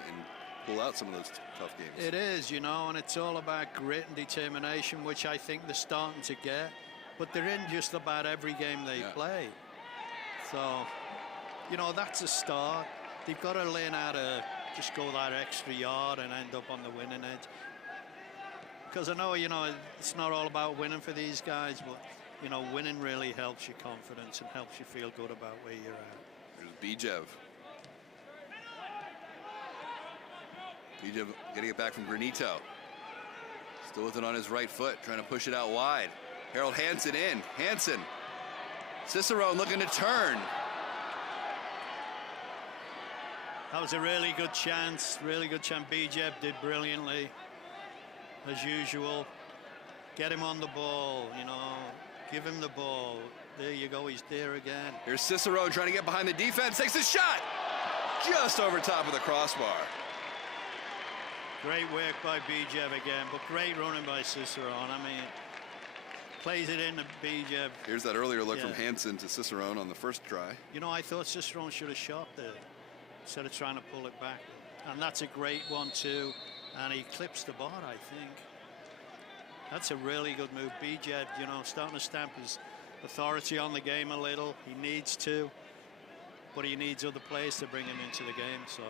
pull out some of those tough games. It is, you know, and it's all about grit and determination, which I think they're starting to get. But they're in just about every game they play. So, you know, that's a start. They've got to learn how to just go that extra yard and end up on the winning edge. Because I know, you know, it's not all about winning for these guys, but, you know, winning really helps your confidence and helps you feel good about where you're at. There's Bijev. Bijev getting it back from Granito. Still with it on his right foot, trying to push it out wide. Harold Hansen in. Hansen. Cicerone looking to turn. That was a really good chance. Bijev did brilliantly, as usual. Get him on the ball, you know. Give him the ball. There you go, he's there again. Here's Cicerone trying to get behind the defense. Takes a shot. Just over top of the crossbar. Great work by Bijev again, but great running by Cicerone. I mean, plays it into Bijev. Here's that earlier look from Hansen to Cicerone on the first try. You know, I thought Cicerone should have shot there instead of trying to pull it back. And that's a great one too. And he clips the bar, I think. That's a really good move. Bijev, you know, starting to stamp his authority on the game a little. He needs to, but he needs other players to bring him into the game. So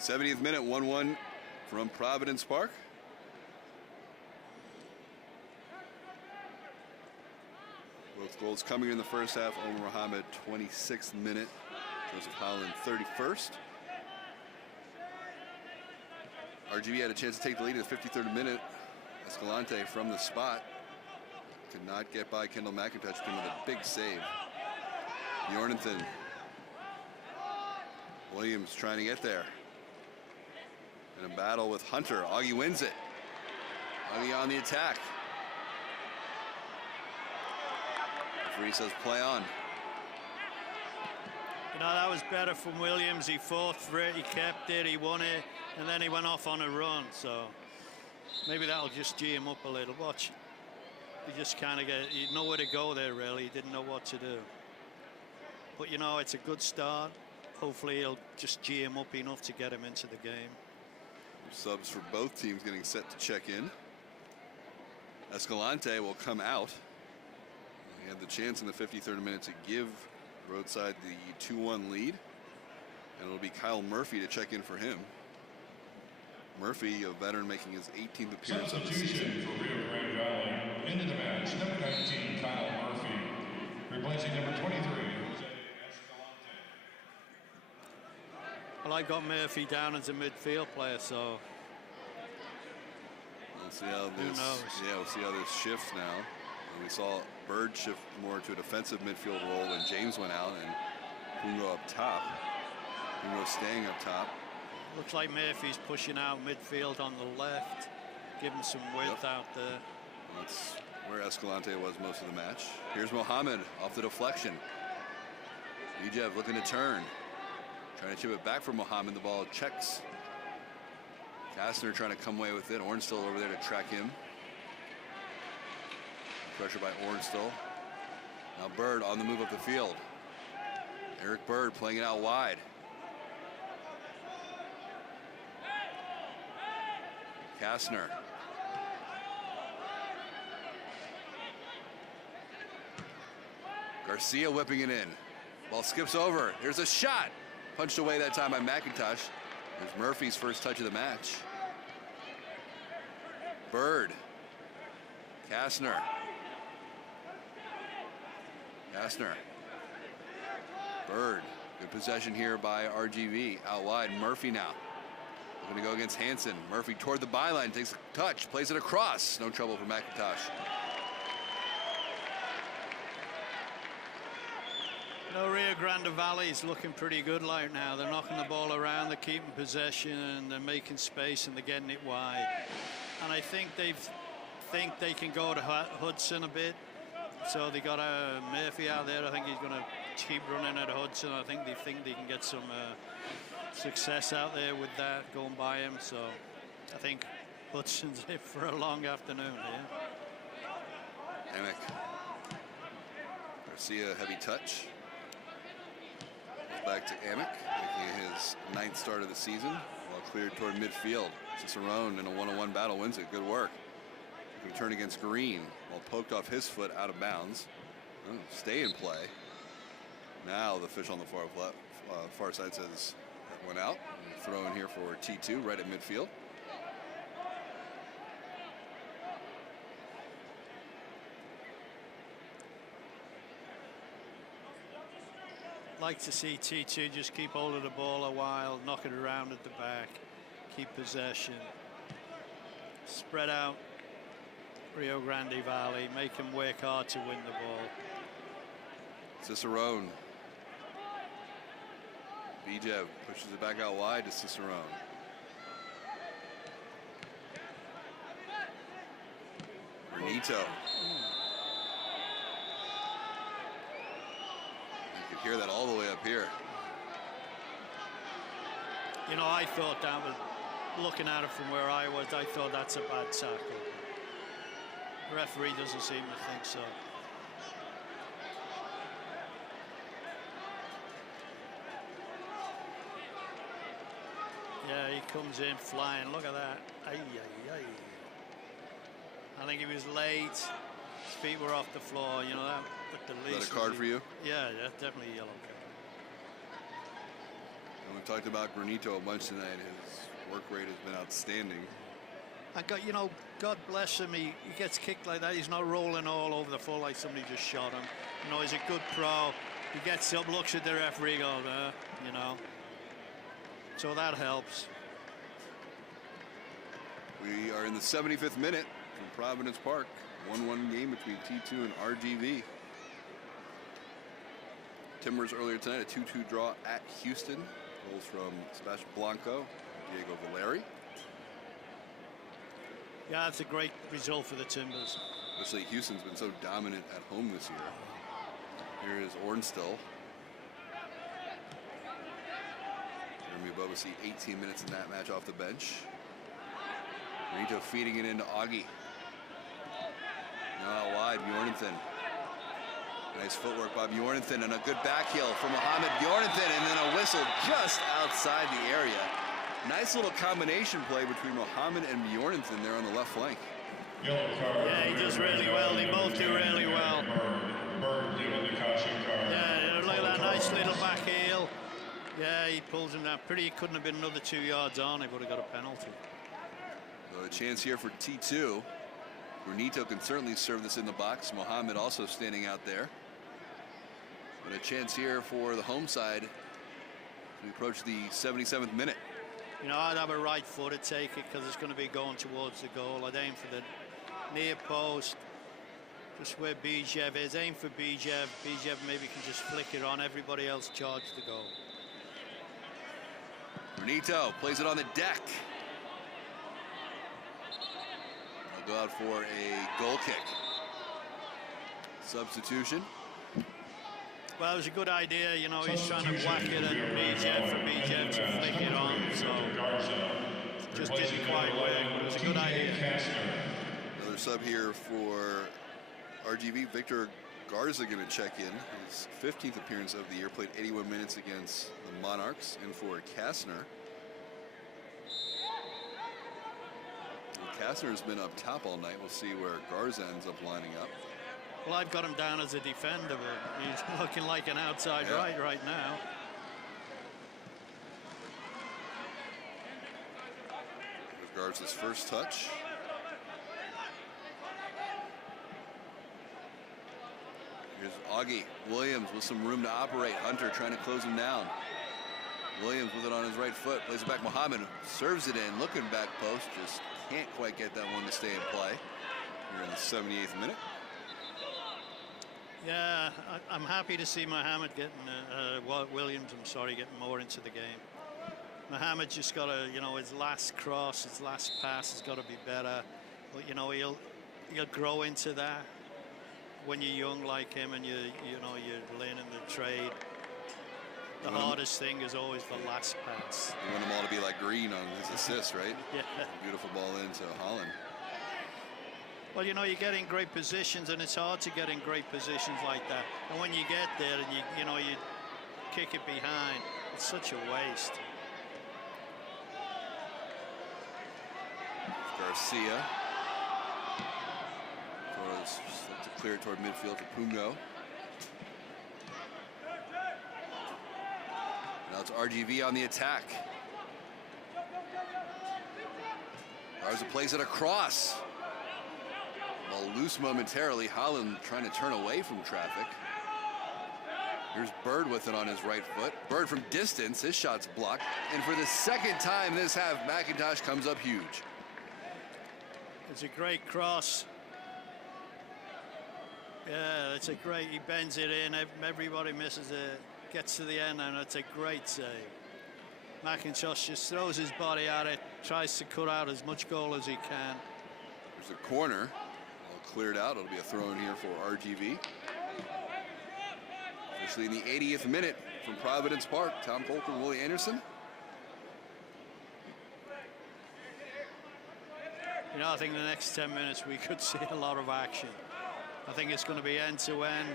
70th minute, 1-1 from Providence Park. Both goals coming in the first half. Omar Mohammed, 26th minute. Joseph Holland, 31st. RGV had a chance to take the lead in the 53rd minute. Escalante from the spot. Could not get by Kendall McIntosh, came with a big save. Bjornathan. Williams trying to get there. In a battle with Hunter. Augie wins it. Augie on the attack. Referee says play on. You know, that was better from Williams. He fought for it, he kept it, he won it, and then he went off on a run. So maybe that'll just G him up a little. Watch. He just kind of he didn't know where to go there, really. He didn't know what to do. But, you know, it's a good start. Hopefully he'll just G him up enough to get him into the game. Subs for both teams getting set to check in. Escalante will come out. He had the chance in the 53rd minute to give Roadside the 2-1 lead. And it'll be Kyle Murphy to check in for him. Murphy, a veteran, making his 18th appearance of the season. For Rio Grande Valley, into the match, number 19, Kyle Murphy, replacing number 23, Jose Escalante. Well, I got Murphy down as a midfield player, so we'll see how this. Yeah, we'll see how this shifts now. And we saw Bird shift more to a defensive midfield role when James went out, and Pungo up top. Pungo staying up top. Looks like Murphy's pushing out midfield on the left, giving some width out there. That's where Escalante was most of the match. Here's Mohammed off the deflection. Bijev looking to turn. Trying to chip it back from Mohammed. The ball checks. Kastner trying to come away with it. Ornstill over there to track him. Pressure by Ornstill. Now Bird on the move up the field. Eric Bird playing it out wide. Kastner. Garcia whipping it in. Ball skips over. Here's a shot. Punched away that time by McIntosh. There's Murphy's first touch of the match. Bird. Kastner. Bird. Good possession here by RGV. Out wide, Murphy now. Going to go against Hansen. Murphy toward the byline, takes a touch, plays it across. No trouble for McIntosh. No, Rio Grande Valley is looking pretty good right now. They're knocking the ball around, they're keeping possession, and they're making space, and they're getting it wide. And I think they can go to Hudson a bit. So they got Murphy out there. I think he's going to keep running at Hudson. I think they can get some success out there with that going by him. So I think Hudson's in for a long afternoon here. Emick. Garcia, heavy touch. Back to Amick, making his 9th start of the season. While cleared toward midfield. Cicerone in a one-on-one battle wins it. Good work. Return against Green while poked off his foot out of bounds. Stay in play. Now the official on the far side says that went out. Throw in here for T2 right at midfield. Like to see T2 just keep hold of the ball a while, knock it around at the back, keep possession, spread out Rio Grande Valley, make them work hard to win the ball. Cicerone. Bijev pushes it back out wide to Cicerone. Renito. Hear that all the way up here. You know, I thought that was, looking at it from where I was, I thought that's a bad tackle. The referee doesn't seem to think so. Yeah, he comes in flying. Look at that. Ay, ay, ay. I think he was late. His feet were off the floor. You know, that at the least. Is that a card for you? Yeah, that's definitely a yellow card. And we've talked about Granito a bunch tonight. His work rate has been outstanding. I got, you know, God bless him. He gets kicked like that. He's not rolling all over the floor like somebody just shot him. You know, he's a good pro. He gets up, looks at the referee, goes, you know. So that helps. We are in the 75th minute from Providence Park. 1-1 game between T2 and RGV. Timbers earlier tonight, a 2-2 draw at Houston. Goals from Sebastian Blanco, Diego Valeri. Yeah, that's a great result for the Timbers. Especially Houston's been so dominant at home this year. Here is Ornstill. Jeremy Bobasi, 18 minutes in that match off the bench. Renito feeding it into Augie. Now out wide, Bjornathan. Nice footwork by Bjornathan and a good back heel for Mohammed Bjornathan, and then a whistle just outside the area. Nice little combination play between Mohammed and Bjornathan there on the left flank. Yeah, he does really well. They both do really well. Yeah, look at that nice little back heel. Yeah, he pulls him down. Pretty, couldn't have been another 2 yards on. He would have got a penalty. So a chance here for T2. Renito can certainly serve this in the box. Mohammed also standing out there. But a chance here for the home side as we approach the 77th minute. You know, I'd have a right footed take it because it's going to be going towards the goal. I'd aim for the near post, just where Bijev is. Aim for Bijev. Bijev maybe can just flick it on. Everybody else charge the goal. Renito plays it on the deck. They'll go out for a goal kick. Substitution. Well, it was a good idea, you know, he's trying to whack it at Bijev for Bijev to flick it on, so just didn't quite work, but it was a good idea. Another sub here for RGV. Victor Garza going to check in. His 15th appearance of the year, played 81 minutes against the Monarchs, and for Kastner. Kastner has been up top all night. We'll see where Garza ends up lining up. Well, I've got him down as a defender, but he's looking like an outside right now. Guards his first touch. Here's Augie Williams with some room to operate. Hunter trying to close him down. Williams with it on his right foot. Plays it back. Muhammad serves it in. Looking back post. Just can't quite get that one to stay in play. Here in the 78th minute. Yeah, I'm happy to see Muhammad getting, Williams, I'm sorry, getting more into the game. Muhammad just got to, you know, his last cross, his last pass has got to be better. But, you know, he'll grow into that when you're young like him and you're learning the trade. The hardest thing is always the last pass. You want them all to be like Green on his assists, right? Yeah. Beautiful ball into Holland. Well, you know, you get in great positions, and it's hard to get in great positions like that. And when you get there and you kick it behind, it's such a waste. Garcia. Torres to clear it toward midfield to Pungo. Now it's RGV on the attack. Garza plays it across. Ball loose momentarily. Holland trying to turn away from traffic. Here's Bird with it on his right foot. Bird from distance. His shot's blocked. And for the second time this half, McIntosh comes up huge. It's a great cross. Yeah, it's a great, he bends it in. Everybody misses it. Gets to the end, and it's a great save. McIntosh just throws his body at it, tries to cut out as much goal as he can. There's a corner. All cleared out. It'll be a throw in here for RGV. Officially in the 80th minute from Providence Park. Tom Colker, Willie Anderson. You know, I think the next 10 minutes we could see a lot of action. I think it's going to be end to end.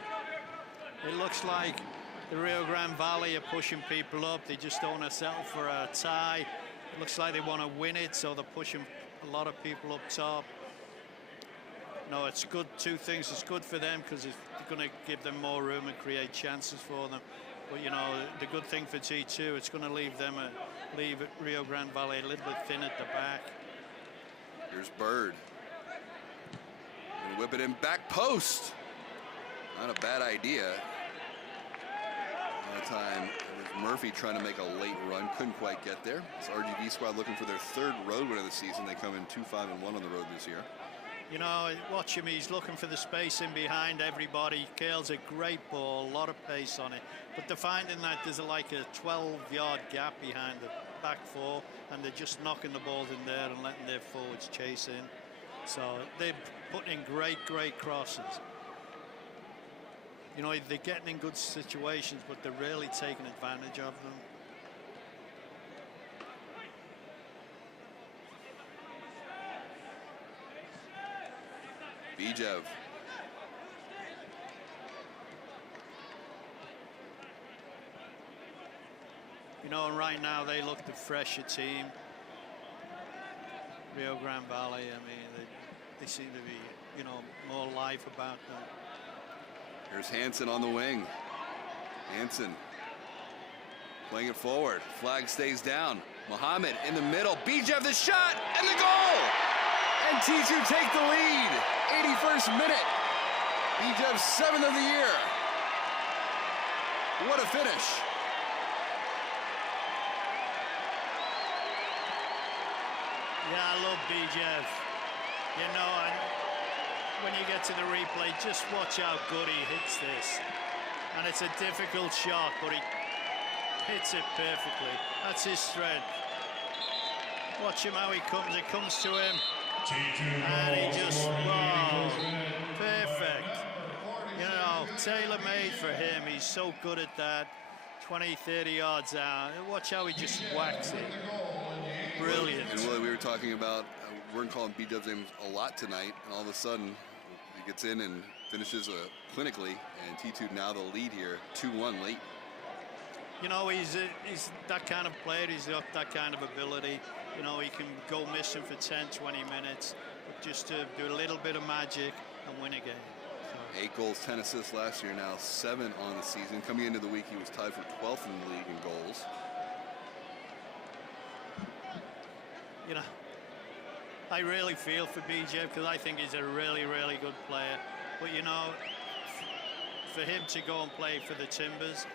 It looks like the Rio Grande Valley are pushing people up. They just don't want to settle for a tie. It looks like they want to win it, so they're pushing a lot of people up top. No, it's good. Two things. It's good for them because it's going to give them more room and create chances for them. But, you know, the good thing for T2, it's going to leave Rio Grande Valley a little bit thin at the back. Here's Bird. And whip it in back post. Not a bad idea. That time it was Murphy trying to make a late run. Couldn't quite get there. It's RGV squad looking for their third road win of the season. They come in 2-5-1 on the road this year. You know, watch him. He's looking for the space in behind everybody. Kale's a great ball, a lot of pace on it. But they're finding that there's like a 12-yard gap behind the back four, and they're just knocking the balls in there and letting their forwards chase in. So they're putting in great crosses. You know, they're getting in good situations, but they're really taking advantage of them. Bijev. You know, and right now they look the fresher team. Rio Grande Valley, I mean, they seem to be, you know, more life about them. Here's Hansen on the wing. Hansen playing it forward. Flag stays down. Muhammad in the middle. Bijev the shot and the goal! And T2 take the lead. 81st minute. Bijev's 7th of the year. What a finish. Yeah, I love Bijev. You know, when you get to the replay, just watch how good he hits this. And it's a difficult shot, but he hits it perfectly. That's his strength. Watch him how he comes. It comes to him. And he just, wow, perfect. You know, tailor-made for him. He's so good at that. 20, 30 yards out. Watch how he just whacks it. Brilliant. And Willie, we were talking about, we're calling Bijev's name a lot tonight, and all of a sudden he gets in and finishes clinically, and T2 now the lead here, 2-1 late. You know, he's that kind of player. He's got that kind of ability. You know, he can go missing for 10, 20 minutes, but just to do a little bit of magic and win a game. So. 8 goals, 10 assists last year, now 7 on the season. Coming into the week, he was tied for 12th in the league in goals. You know, I really feel for BJ because I think he's a really, really good player. But, you know, for him to go and play for the Timbers,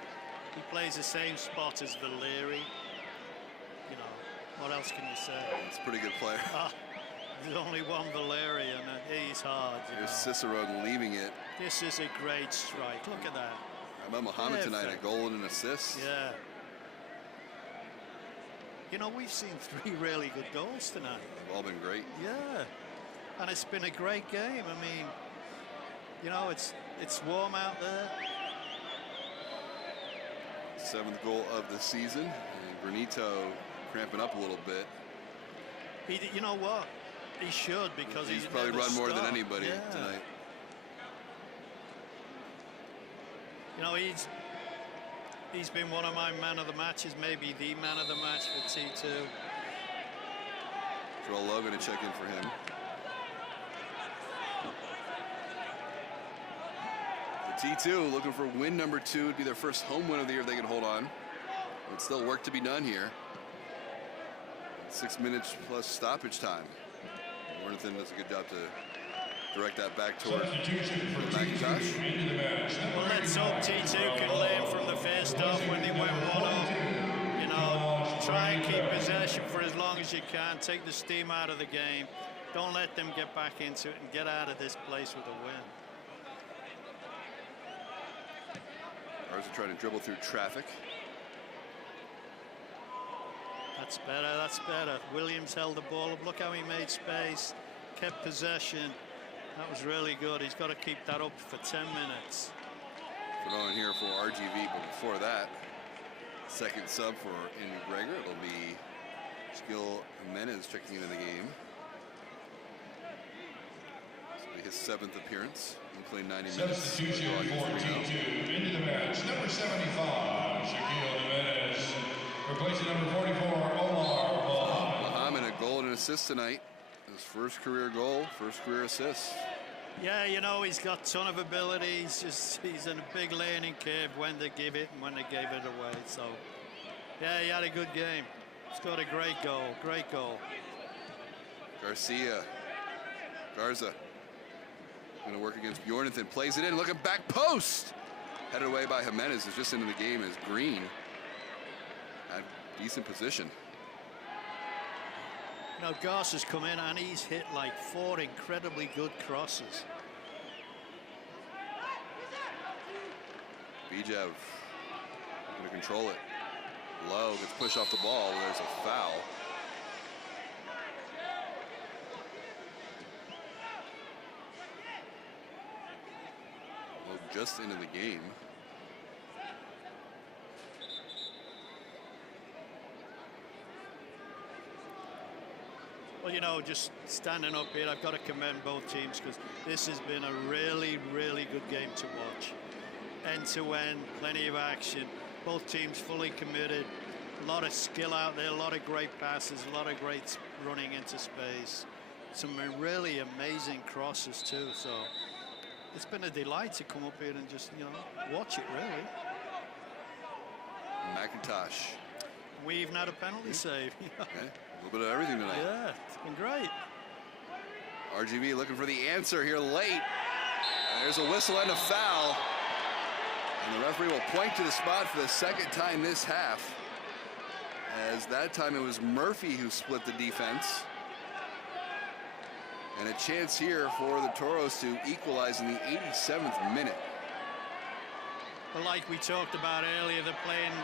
he plays the same spot as Valeri. You know, what else can you say? He's a pretty good player. There's only one Valeri, and he's hard. Here's Cicero leaving it. This is a great strike. Look at that. How about Muhammad tonight? A goal and an assist. Yeah. You know, we've seen 3 really good goals tonight. They've all been great. Yeah. And it's been a great game. I mean, you know, it's warm out there. 7th goal of the season. And Granito cramping up a little bit. You know what? He should, because he's probably run more than anybody yeah. tonight. You know, he's been one of my man of the matches, maybe the man of the match for T2. Joel Logan to check in for him. The T2 looking for win number 2. It'd be their first home win of the year if they can hold on. But still work to be done here. 6 minutes plus stoppage time. Worthington does a good job to direct that back toward McIntosh. Well, let's hope T2 can learn from the first half when they went 1-0. You know, try and keep possession for as long as you can. Take the steam out of the game. Don't let them get back into it and get out of this place with a win. Garza trying to dribble through traffic. That's better, that's better. Williams held the ball up. Look how he made space, kept possession. That was really good. He's got to keep that up for 10 minutes. Put on here for RGV, but before that, second sub for Andy Greger. It'll be Skill Jimenez checking into the game. This will be his 7th appearance. He played 90 minutes. Substitution for T2 into the match. Number 75, Shaquille Jimenez. Replacing number 44, Omar Muhammad, a goal and an assist tonight. His first career goal, first career assist. Yeah, you know, he's got a ton of ability. He's in a big learning curve when to give it and when they gave it away. So, yeah, he had a good game. Scored a great goal, great goal. Garza. Going to work against Bjornathan, plays it in, looking back post. Headed away by Jimenez, is just into the game as Green. Had decent position. You know, Garza's come in and he's hit like 4 incredibly good crosses. Bijev going to control it. Low gets pushed off the ball. There's a foul. Low just into the game. Well, you know, just standing up here, I've got to commend both teams because this has been a really, really good game to watch. End to end, plenty of action. Both teams fully committed. A lot of skill out there, a lot of great passes, a lot of great running into space. Some really amazing crosses too. So it's been a delight to come up here and just, you know, watch it really. McIntosh. We even had a penalty save. Okay. A little bit of everything tonight. Yeah, it's been great. RGV looking for the answer here late. And there's a whistle and a foul. And the referee will point to the spot for the second time this half. As that time it was Murphy who split the defense. And a chance here for the Toros to equalize in the 87th minute. But like we talked about earlier, they're playing,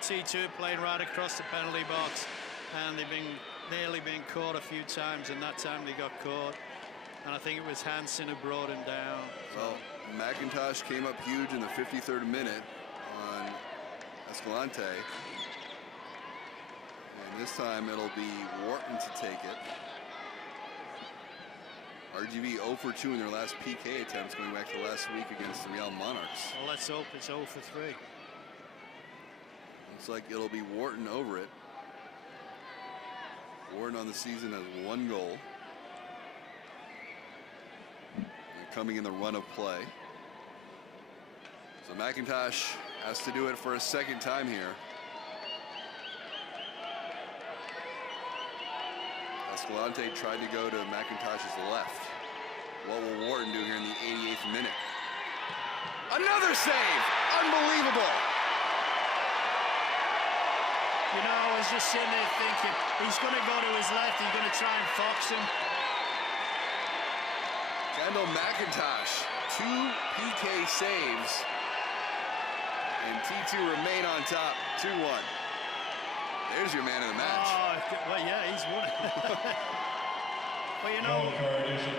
T2 playing right across the penalty box. And they've nearly been caught a few times, and that time they got caught. And I think it was Hansen who brought him down. Well, McIntosh came up huge in the 53rd minute on Escalante. And this time it'll be Wharton to take it. RGV 0 for 2 in their last PK attempts going back to last week against the Real Monarchs. Well, let's hope it's 0 for 3. Looks like it'll be Wharton over it. Wharton on the season has 1 goal. And coming in the run of play. So McIntosh has to do it for a second time here. Escalante tried to go to McIntosh's left. What will Wharton do here in the 88th minute? Another save! Unbelievable! You know, I was just sitting there thinking, he's going to go to his left, he's going to try and fox him. Kendall McIntosh, 2 PK saves, and T2 remain on top, 2-1. There's your man of the match. Oh, well, yeah, he's won it. But you know,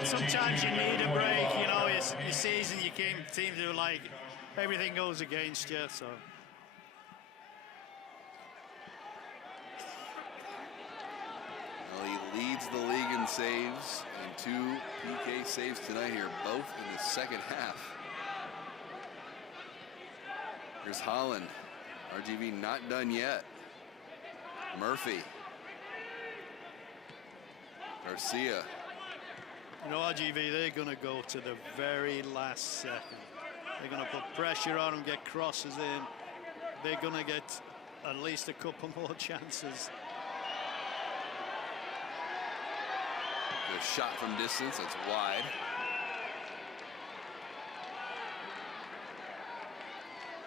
sometimes you need a break. You know, your season, you seem to like everything goes against you. So. Well, he leads the league in saves and 2 PK saves tonight here, both in the second half. Here's Holland. RGV not done yet. Murphy. Garcia. You know, RGV, they're going to go to the very last second. They're going to put pressure on him, get crosses in. They're going to get at least a couple more chances. The shot from distance, that's wide.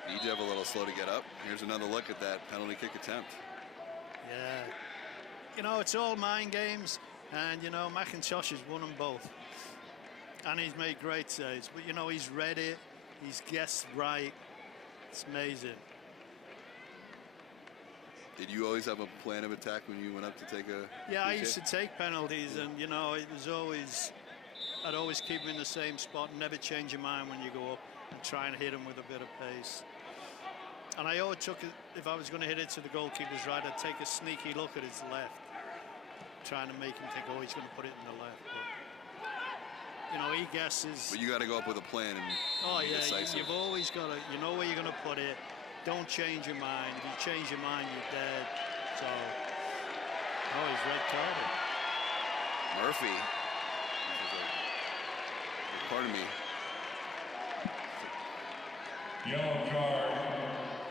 Ejev a little slow to get up. Here's another look at that penalty kick attempt. Yeah. You know, it's all mind games. And, you know, McIntosh has won them both. And he's made great saves. But, you know, he's read it. He's guessed right. It's amazing. Did you always have a plan of attack when you went up to take a... Yeah, I PK? used to take penalties. And, you know, it was always... I'd always keep him in the same spot. Never change your mind when you go up and try and hit him with a bit of pace. And I always took it... If I was going to hit it to the goalkeeper's right, I'd take a sneaky look at his left. Trying to make him think, oh, he's going to put it in the left. But, you know, he guesses. But you got to go up with a plan and oh, be yeah, decisive. you've always got to, you know where you're going to put it. Don't change your mind. If you change your mind, you're dead. So, oh, he's red carded. Murphy. Pardon me. Yellow card.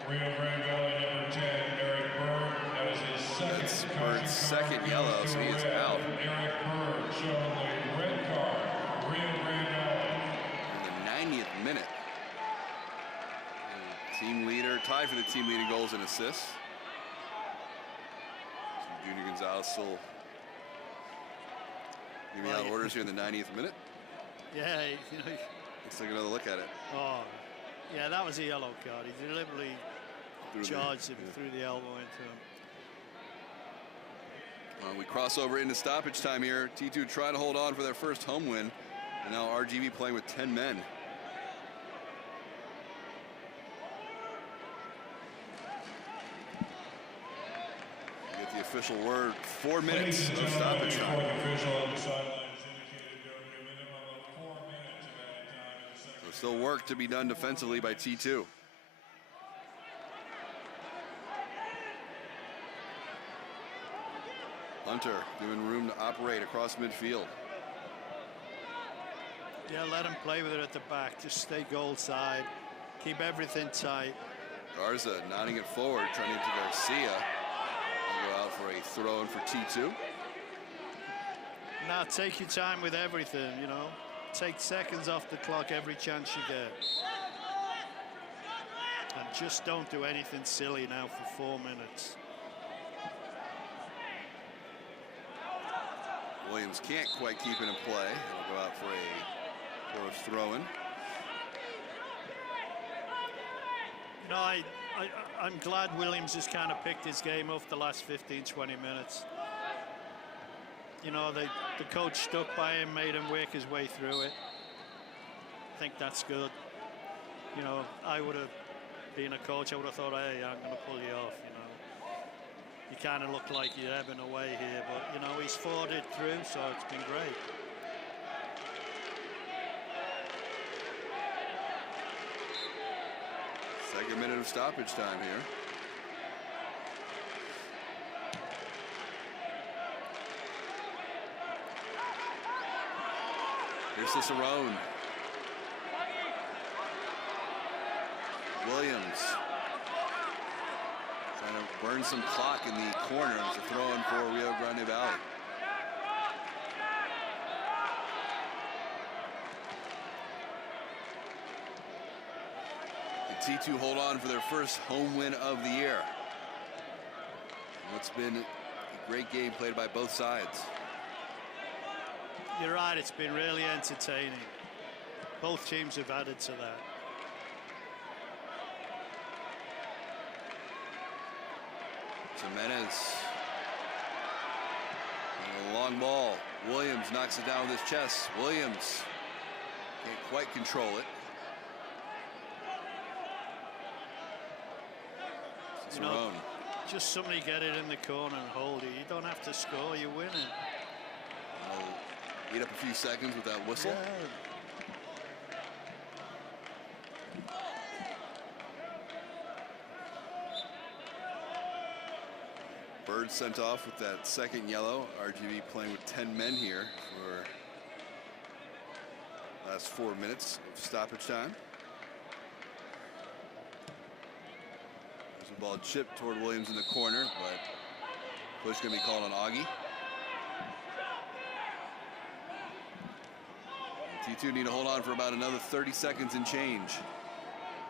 Rio Grande Valley number 10, Eric Berg, has his second. Berg's second yellow, so he is out. Eric Berg showing the red card. Rio Grande Valley. In the 90th minute. And team leader, tied for the team leading goals and assists. Junior Gonzalez still giving out orders here in the 90th minute. Yeah, you know. Let's take another look at it. Oh, yeah, that was a yellow card. He deliberately charged him through the elbow into him. We cross over into stoppage time here. T2 trying to hold on for their first home win. And now RGV playing with 10 men. Get the official word, 4 minutes of stoppage time. So still work to be done defensively by T2. Hunter giving room to operate across midfield. Yeah, let him play with it at the back. Just stay goal side. Keep everything tight. Garza nodding it forward, trying to get to Garcia. He'll go out for a throw-in for T2. Now take your time with everything, you know. Take seconds off the clock every chance you get. And just don't do anything silly now for 4 minutes. Williams can't quite keep it in play. He'll go out for a throw-in. You know, I'm glad Williams has kind of picked his game up the last 15, 20 minutes. You know, the coach stuck by him, made him work his way through it. I think that's good. You know, I would have been a coach, I would have thought, hey, I'm going to pull you off, you know. You kind of look like you're ebbing away here, but, you know, he's fought it through, so it's been great. Second minute of stoppage time here. Here's Cicerone. Williams trying to burn some clock in the corner. It's a throw-in for Rio Grande Valley. T2 hold on for their first home win of the year. It's been a great game played by both sides. You're right, it's been really entertaining. Both teams have added to that. Jimenez. And a long ball. Williams knocks it down with his chest. Williams can't quite control it. You know, just somebody get it in the corner and hold it. You don't have to score, you're winning. I'll eat up a few seconds with that whistle. Yeah. Bird sent off with that second yellow. RGV playing with 10 men here for last 4 minutes of stoppage time. There's a ball chipped toward Williams in the corner, but push going to be called on Augie. T2 need to hold on for about another 30 seconds and change.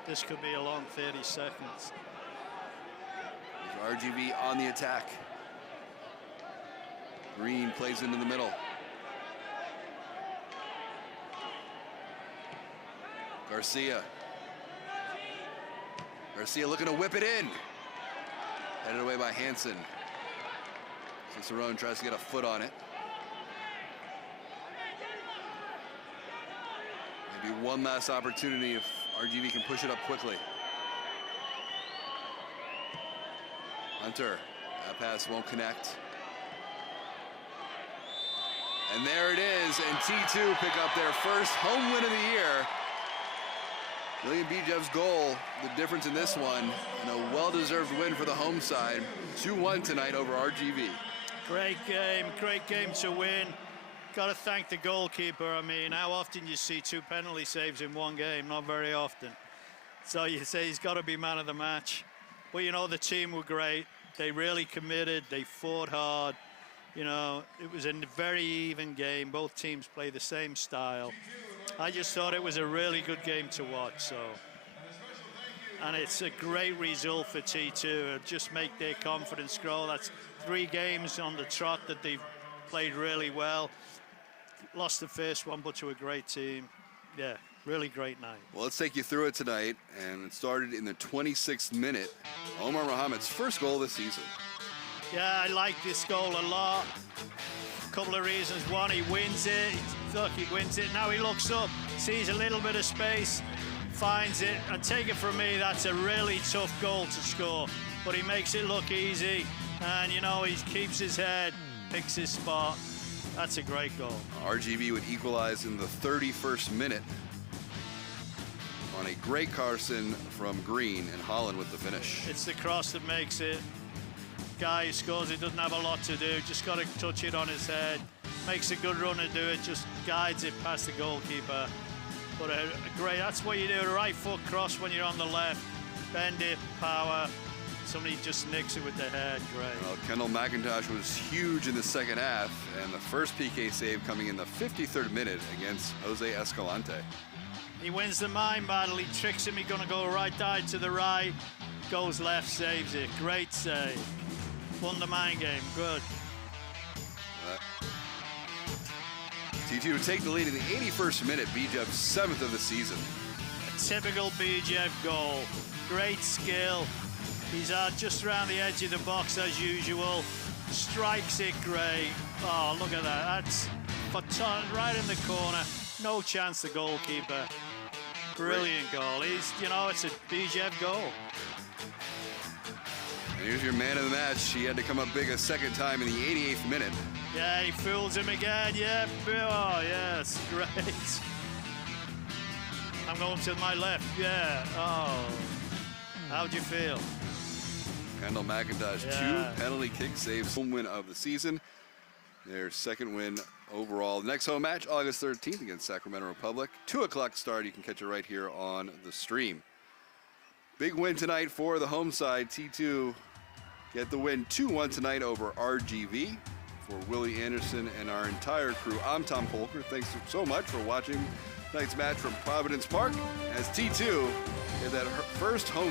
This could be a long 30 seconds. RGV on the attack. Green plays into the middle. Garcia. Garcia looking to whip it in. Headed away by Hansen. Cicerone tries to get a foot on it. Maybe one last opportunity if RGV can push it up quickly. Hunter, that pass won't connect. And there it is, and T2 pick up their first home win of the year. William Bijev's goal, the difference in this one, and a well-deserved win for the home side. 2-1 tonight over RGV. Great game to win. Got to thank the goalkeeper. I mean, how often you see 2 penalty saves in one game? Not very often. So you say he's got to be man of the match. But, you know, the team were great. They really committed. They fought hard. You know, it was a very even game. Both teams play the same style. I just thought it was a really good game to watch. So, and it's a great result for T2. Just make their confidence grow. That's 3 games on the trot that they've played really well. Lost the first one, but to a great team. Yeah. Really great night. Well, let's take you through it tonight, and it started in the 26th minute. Omar Mohammed's first goal of the season. Yeah, I like this goal a lot. A couple of reasons. One, he wins it. Look, he wins it. Now he looks up, sees a little bit of space, finds it, and take it from me, that's a really tough goal to score. But he makes it look easy, and you know, he keeps his head, picks his spot. That's a great goal. RGV would equalize in the 31st minute on a great Carson from Green, and Holland with the finish. It's the cross that makes it. Guy who scores it doesn't have a lot to do, just got to touch it on his head. Makes a good run to do it, just guides it past the goalkeeper. But a great, that's what you do, a right foot cross when you're on the left. Bend it, power. Somebody just nicks it with the head, great. Well, Kendall McIntosh was huge in the second half, and the first PK save coming in the 53rd minute against Jose Escalante. He wins the mind battle, he tricks him, he's gonna go right eye to the right, goes left, saves it. Great save. Won the mind game, good. T2 would take the lead in the 81st minute, Bijev's 7th of the season. A typical Bijev goal. Great skill. He's just around the edge of the box as usual. Strikes it great. Oh, look at that. That's right in the corner. No chance, the goalkeeper. Brilliant goal. He's, you know, it's a Bijev goal. And here's your man of the match. He had to come up big a second time in the 88th minute. Yeah, he fools him again. Yeah, oh, yes, great. I'm going to my left. Yeah, oh. How'd you feel? Kendall McIntosh, 2 penalty kick saves. Home win of the season. Their second win overall. The next home match, August 13th against Sacramento Republic. 2 o'clock start. You can catch it right here on the stream. Big win tonight for the home side. T2 get the win 2-1 tonight over RGV. For Willie Anderson and our entire crew, I'm Tom Polker. Thanks so much for watching tonight's match from Providence Park as T2 in that first home